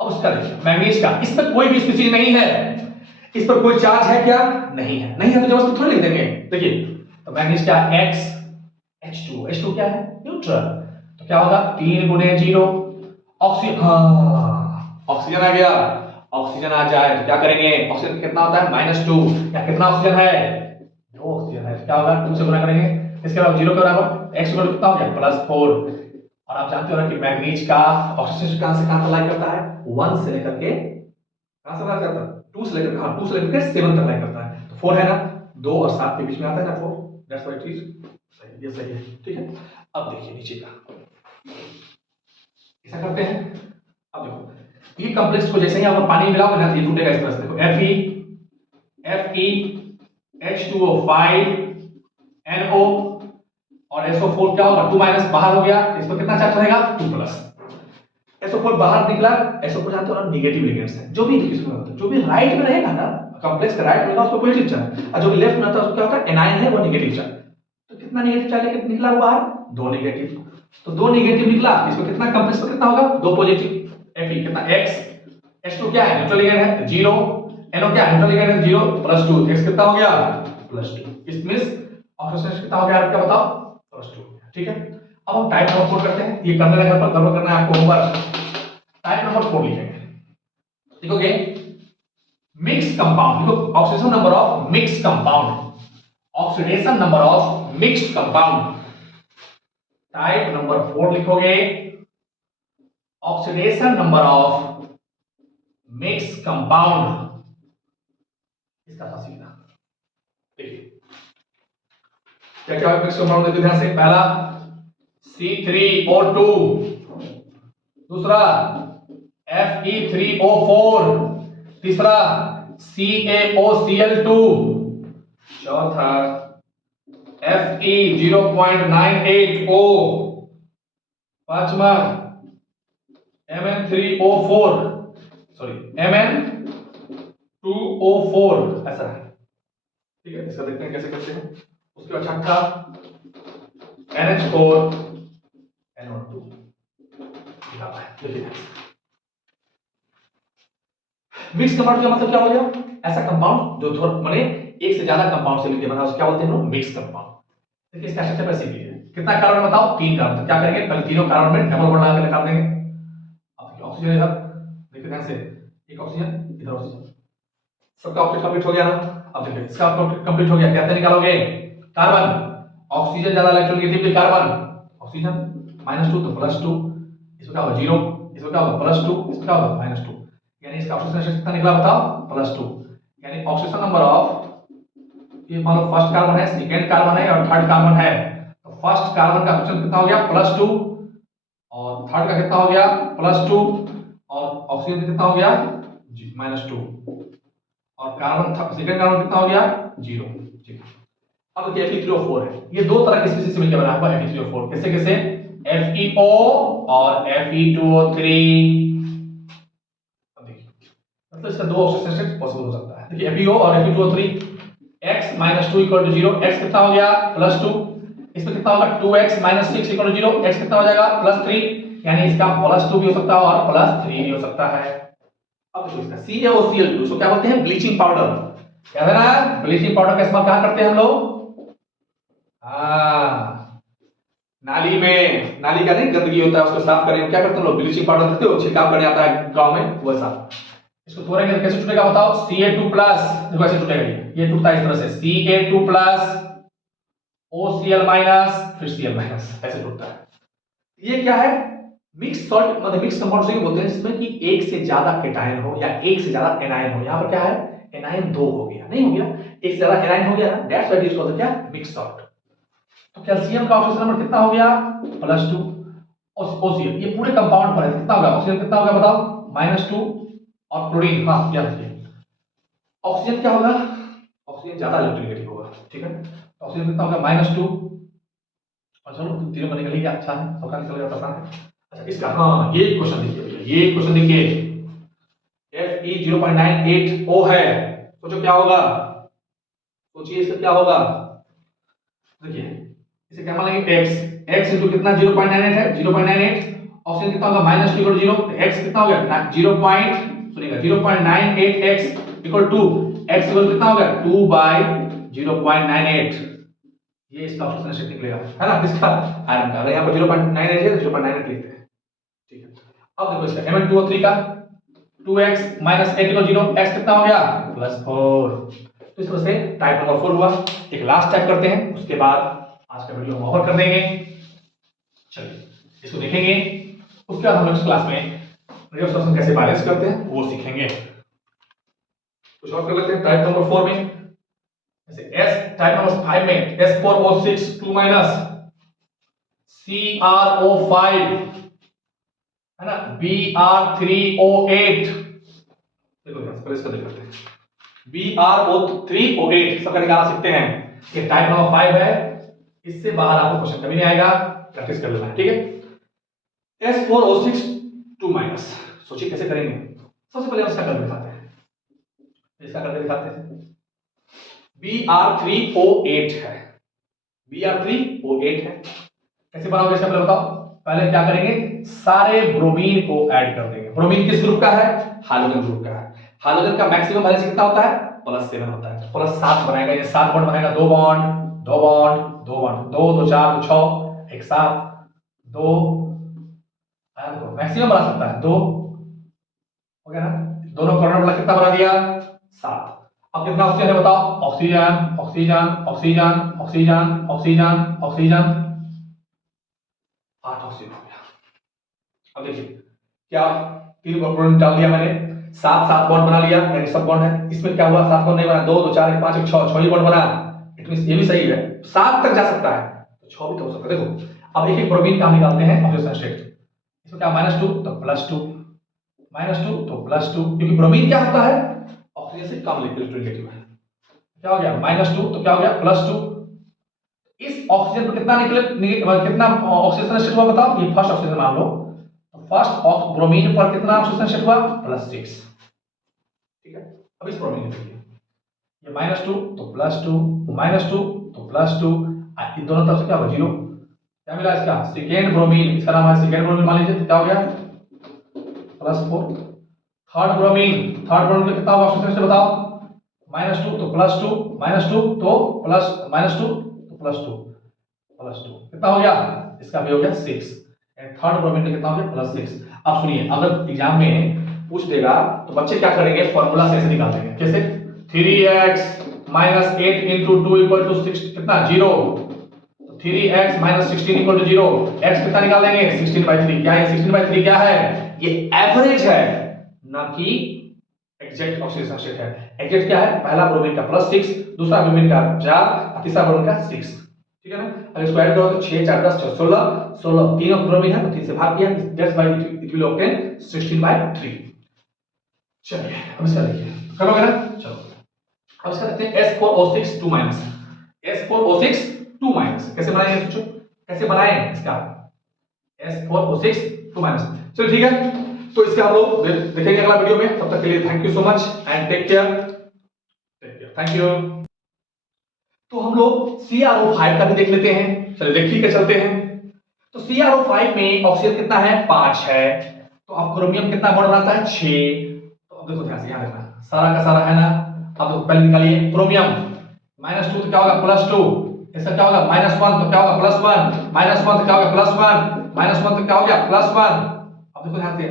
अब उसका देखिए मैंगनीज का, इसमें कोई भी स्पीशीज नहीं है, इस पर कोई चार्ज है क्या, नहीं है। नहीं है तो जब थोड़ी लिख देंगे। देखिए तो मैंगनीज क्या, x H2 क्या है, न्यूट्रल। तो क्या होगा, 3 × 0 ऑक्सीजन, हाँ ऑक्सीजन आ गया। ऑक्सीजन आ जाए तो क्या करेंगे, ऑक्सीजन कितना होता है, -2। या कितना ऑक्सीजन है, 2 ऑक्सीजन है, क्या होगा 2 से गुना करेंगे। इसके बाद 0 के बराबर x कितना हो गया, +4। और आप जानते हो ना कि मैग्नीज का ऑक्सीजन कहां से कहां तक लाई करता है, 1 से लेकर के कहां से लाई करता है, 2 से लेकर, हाँ 2 से लेकर के 7 तक लाई करता है। तो 4 है ना, 2 और 7 के बीच में आता है ना 4, दैट्स व्हाई इट इज सही, ये सही है। ठीक है, अब देखिए नीचे का ऐसा करते हैं। अब देखो ये कॉम्प्लेक्स को जैसे ही आप पानी मिलाओगे ना, ये टूटेगा इस तरह से। देखो Fe H2O5 NO और SO4 क्या होगा, 2- बाहर हो गया, तो इस पर कितना चार्ज रहेगा, 2+। SO4 बाहर निकला, SO4 जानते हो ना नेगेटिव लिगेंड्स है, जो भी किसी में होता है, जो भी राइट में रहेगा ना कॉम्प्लेक्स का राइट रहेगा उसको पॉजिटिव चार्ज, और जो भी लेफ्ट में होता है उसको क्या होता है, एनायन है वो नेगेटिव चार्ज। तो कितना नेगेटिव चार्ज लेके निकला बाहर, 2 नेगेटिव। तो 2 नेगेटिव निकला, इसमें कितना कॉम्प्लेक्स में कितना होगा, 2 पॉजिटिव। Fe कितना, x H2 क्या है, न्यूट्रल लिगेंड है, 0। NO क्या है, न्यूट्रल लिगेंड है, 0 +2, x कितना हो गया, +2। इस मींस ऑक्सीजन कितना हो गया आपका बताओ, +2। ठीक है, अब हम टाइप नंबर 4 करते हैं। ये करने लगे पर गौर करना है आपको होमवर्क। टाइप नंबर 4 लिखेंगे, लिखोगे मिक्स कंपाउंड, लिखो oxidation number of mix compound, oxidation number of mixed compound. Type number 4 लिखोगे oxidation number of mix compound. इसका सीधा देखिए क्या क्या मिक्स कंपाउंड, देखिए ध्यान से। पहला C3O2, दूसरा Fe3O4, तीसरा CaOCl2, चौथा Fe0.98O, पांचवा Mn3O4, सॉरी Mn2O4, ऐसा है। ठीक है, इसका देखते हैं कैसे करते हैं। उसके बाद छठा NH4NO2 लिखा है। देखिए मिक्स कंपाउंड का मतलब क्या हो गया, ऐसा कंपाउंड जो थोड़ा माने एक से ज्यादा कंपाउंड से मिलकर बना, उसको क्या बोलते हैं, मिक्स कंपाउंड। देखिए इसका स्ट्रक्चर ऐसे है, कितना कार्बन बताओ, 3 कार्बन। तो क्या करेंगे, पहले तीनों कार्बन में डबल बॉन्ड लगा के निकाल देंगे। अब देखिए ऑक्सीजन इधर, देखिए ध्यान से, एक ऑक्सीजन इधर, ऑक्सीजन, सबका ऑक्सीजन कंप्लीट हो गया ना। अब देखिए इसका कंप्लीट हो गया, कैसे निकालोगे, कार्बन ऑक्सीजन ज्यादा इलेक्ट्रोनेगेटिव कि कार्बन, ऑक्सीजन, -2 तो +2, इसमें क्या होगा 0, इसमें क्या होगा +2, इसमें क्या होगा -2, यानी इसका ऑक्सीजन स्टेट कितना निकला बताओ +2, यानी ऑक्सीजन नंबर ऑफ, ये मान लो फर्स्ट कार्बन है, सेकंड कार्बन है और थर्ड कार्बन है, तो फर्स्ट कार्बन का ऑक्सीजन कितना हो गया +2 और थर्ड का कितना हो गया +2 और ऑक्सीजन कितना हो गया -2 और कार्बन सेकंड कार्बन कितना हो गया 0। अब देखिए Fe3O4 है, ये दो तरह के स्पीशीज से मिलकर बना हुआ है Fe3O4, कैसे कैसे FeO और Fe2O3। अब देखिए मतलब इसका दो ऑक्सीजन स्टेट पॉसिबल हो सकता है। देखिए FeO और Fe2O3 x - 2 = 0, x कितना हो गया +2, इसमें कितना होगा 2x - 6 = 0, x कितना हो जाएगा +3, यानी इसका +2 भी हो सकता है और +3 भी हो सकता है। अब देखो इसका CaOCl2, इसको क्या बोलते हैं ब्लीचिंग पाउडर, क्या है ना ब्लीचिंग पाउडर का इस्तेमाल कहां करते हैं हम लोग, नाली में, नाली का नहीं गंदगी होता है उसको साफ करने में क्या करते हैं लोग ब्लीचिंग पाउडर देते हो, छिड़काव करने आता है गांव में वैसा। इसको तोड़ेंगे तो कैसे छूटेगा बताओ, Ca2+, देखो ऐसे छूटेगा, ये टूटता है इस तरह से Ca2+, OCl-, फिर Cl-, ऐसे टूटता है। ये क्या है मिक्स सॉल्ट, मतलब मिक्स कंपाउंड से बोलते हैं जिसमें कि एक से ज्यादा केटायन हो या एक से ज्यादा एनायन हो। यहां पर क्या है एनायन 2 हो गया, नहीं हो गया, एक से ज्यादा एनायन हो गया ना, that's why it is called क्या मिक्स सॉल्ट। तो कैल्शियम का ऑक्सीजन नंबर कितना हो गया +2 और OCl ये पूरे कंपाउंड पर है, कितना होगा ऑक्सीजन कितना होगा बताओ -2 और क्लोरीन, हां क्या है ऑक्सीजन क्या होगा, ऑक्सीजन ज्यादा इलेक्ट्रोनेगेटिव होगा, ठीक है, तो ऑक्सीजन कितना होगा -2 और चलो तीनों का निकल गया, अच्छा है सबका निकल गया पता है। अच्छा इसका हाँ ये क्वेश्चन देखिए भैया, ये क्वेश्चन देखिए Fe 0.98O है, सोचो क्या होगा, सोचिए इसका क्या होगा, देखिए इसे क्या मान लेंगे x इंटू कितना 0.98 है 0.98, ऑप्शन कितना होगा -2 = 0, तो x कितना हो गया 0. सुनिएगा 0.98x equal to x equal कितना होगा 2/0.98, ये इसका ऑप्शन से निकलेगा है ना, इसका आयरन का, अगर यहां पर 0.98 है तो 0.98 लिखते हैं, ठीक है। अब देखो इसका Mn2O3 का 2x - 8 = 0, x कितना हो गया +4, तो इस तरह से टाइप नंबर 4 हुआ। एक लास्ट टाइप करते हैं, उसके बाद आज का वीडियो हम ओवर कर देंगे, चलिए इसको देखेंगे, उसके बाद हम नेक्स्ट क्लास में रिवर्स फंक्शन कैसे बैलेंस करते हैं वो सीखेंगे। कुछ और कर लेते हैं टाइप नंबर 4 में, जैसे S टाइप नंबर 5 में S4O6 2 CrO5 है ना, Br3O8, देखो पहले इसका देख लेते हैं, Br3O8 सबका निकालना सीखते हैं, ये टाइप नंबर 5 है, इससे बाहर आपको क्वेश्चन कभी नहीं आएगा, प्रैक्टिस कर लेना है, ठीक है। S4O6 2 सोचिए कैसे करेंगे, सबसे पहले इसका करके दिखाते हैं, इसका करके दिखाते हैं, Br3O8 है, Br3O8 है, कैसे बनाओगे इसका पहले बताओ, पहले क्या करेंगे सारे ब्रोमीन को ऐड कर देंगे, ब्रोमीन किस ग्रुप का है हाइड्रोजन ग्रुप का है, हाइड्रोजन का मैक्सिमम वैलेंस कितना होता है +7 होता है, तो +7 बनाएगा, ये 7 बॉन्ड बनाएगा, 2 बॉन्ड 2 बॉन्ड 2 बॉन्ड 2 2 4 2 6 एक 7 2, मैक्सिमम बना सकता है 2 हो गया ना, दोनों कॉर्नर वाला कितना बना दिया 7। अब कितना ऑक्सीजन है बताओ, oxygen oxygen oxygen oxygen oxygen oxygen 8 oxygen हो गया। अब देखिए क्या 3 प्रोटॉन डाल दिया मैंने, 7 बॉन्ड बना लिया, यानी सब बॉन्ड है, इसमें क्या हुआ 7 बॉन्ड नहीं बना, 2 2 4 1 5 1 6 6 ही बॉन्ड बना, इट मींस ये भी सही है 7 तक जा सकता है, तो 6 भी तो हो सकता है। देखो अब एक एक ब्रोमीन का हम निकालते हैं ऑक्सीजन स्टेट, इसमें क्या -2 तो +2 -2 तो +2, क्योंकि ब्रोमीन क्या होता है ऑक्सीजन से कम इलेक्ट्रोनेगेटिव है, क्या हो गया -2 तो क्या हो गया +2, इस ऑक्सीजन पर कितना निकले कितना ऑक्सीजन स्टेट हुआ बताओ, ये फर्स्ट ऑक्सीजन मान लो, तो फर्स्ट ब्रोमीन पर कितना ऑक्सीजन स्टेट हुआ +6, ठीक है। अब इस ब्रोमीन देखिए ये -2 तो +2 -2 तो +2, इन दोनों तरफ से क्या होगा 0, क्या मिला इसका सेकेंड ब्रोमीन, इसका नाम है सेकेंड ब्रोमीन मान लीजिए, तो क्या हो गया +4। थर्ड ब्रोमीन में कितना होगा ऑक्सीजन स्टेट बताओ, -2 तो +2 -2 तो -2 तो +2 कितना हो गया, इसका भी हो गया 6, एंड थर्ड ब्रोमीन में कितना हो गया +6। अब सुनिए अगर एग्जाम में पूछ देगा तो बच्चे क्या करेंगे फॉर्मूला से ऐसे निकाल देंगे, कैसे 3x - 8 × 2 = 6 कितना 0, 3x minus 16 equal to 0। x कितना निकाल देंगे 16/3। क्या है 16/3 क्या है ये एवरेज है ना कि एग्जैक्ट ऑक्सीडेशन स्टेट है। एग्जैक्ट क्या है पहला ब्रोमीन का +6 दूसरा ब्रोमीन का 4 और तीसरा ब्रोमीन का 6। ठीक है ना। अगर इसको ऐड करो तो 6 4 10 16 16 तीन ब्रोमीन है तो 3 से भाग किया that's why it will obtain 16/3। चलिए अब इसका देखिए करोगे ना। चलो अब इसका देखते हैं S4O6 2 S4O6 2 कैसे बनाएंगे सोचो कैसे बनाएं इसका S4O6 2 चलो ठीक है। तो इसका हम लोग देखेंगे अगला वीडियो में। तब तक के लिए thank you so much and take care thank you. तो हम लोग CrO5 का भी देख लेते हैं। चलिए देखिए क्या चलते हैं। तो CrO5 में ऑक्सीजन कितना है 5 है तो अब क्रोमियम कितना बॉन्ड बनाता है 6। तो अब देखो ध्यान से यहां देखना सारा का सारा है ना। अब देखो पहले निकालिए क्रोमियम -2 तो क्या होगा +2 इसका क्या होगा -1 तो क्या होगा +1 -1 तो क्या होगा +1 -1 तो क्या हो गया +1। अब देखो ध्यान से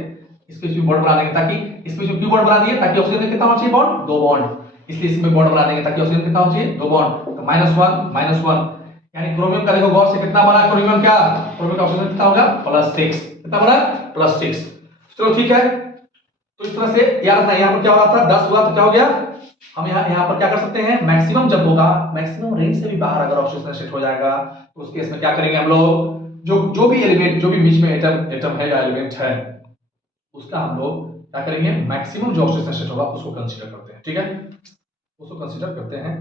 इसके बीच में बॉन्ड बना देंगे ताकि इसमें जो क्यों बॉन्ड बना दिए ताकि ऑक्सीजन में कितना होना चाहिए बॉन्ड 2 बॉन्ड इसलिए इसमें बॉन्ड बना देंगे ताकि ऑक्सीजन कितना होना चाहिए 2 बॉन्ड। तो -1 यानी क्रोमियम का देखो गौर से कितना बना क्रोमियम का ऑक्सीजन कितना होगा +6 कितना बना +6। चलो ठीक है। तो इस तरह से याद रखना यहां पर क्या हो रहा था 10 हुआ तो क्या हो गया हम यहां पर क्या कर सकते हैं मैक्सिमम जब होगा मैक्सिमम रेंज से भी बाहर अगर ऑक्सीजन सेट हो जाएगा तो उस केस में क्या करेंगे हम लोग जो भी एलिमेंट जो भी बीच में एटम है या एलिमेंट है उसका हम लोग क्या करेंगे मैक्सिमम जो ऑक्सीजन सेट होगा उसको कंसीडर करते हैं। ठीक है उसको कंसीडर करते हैं।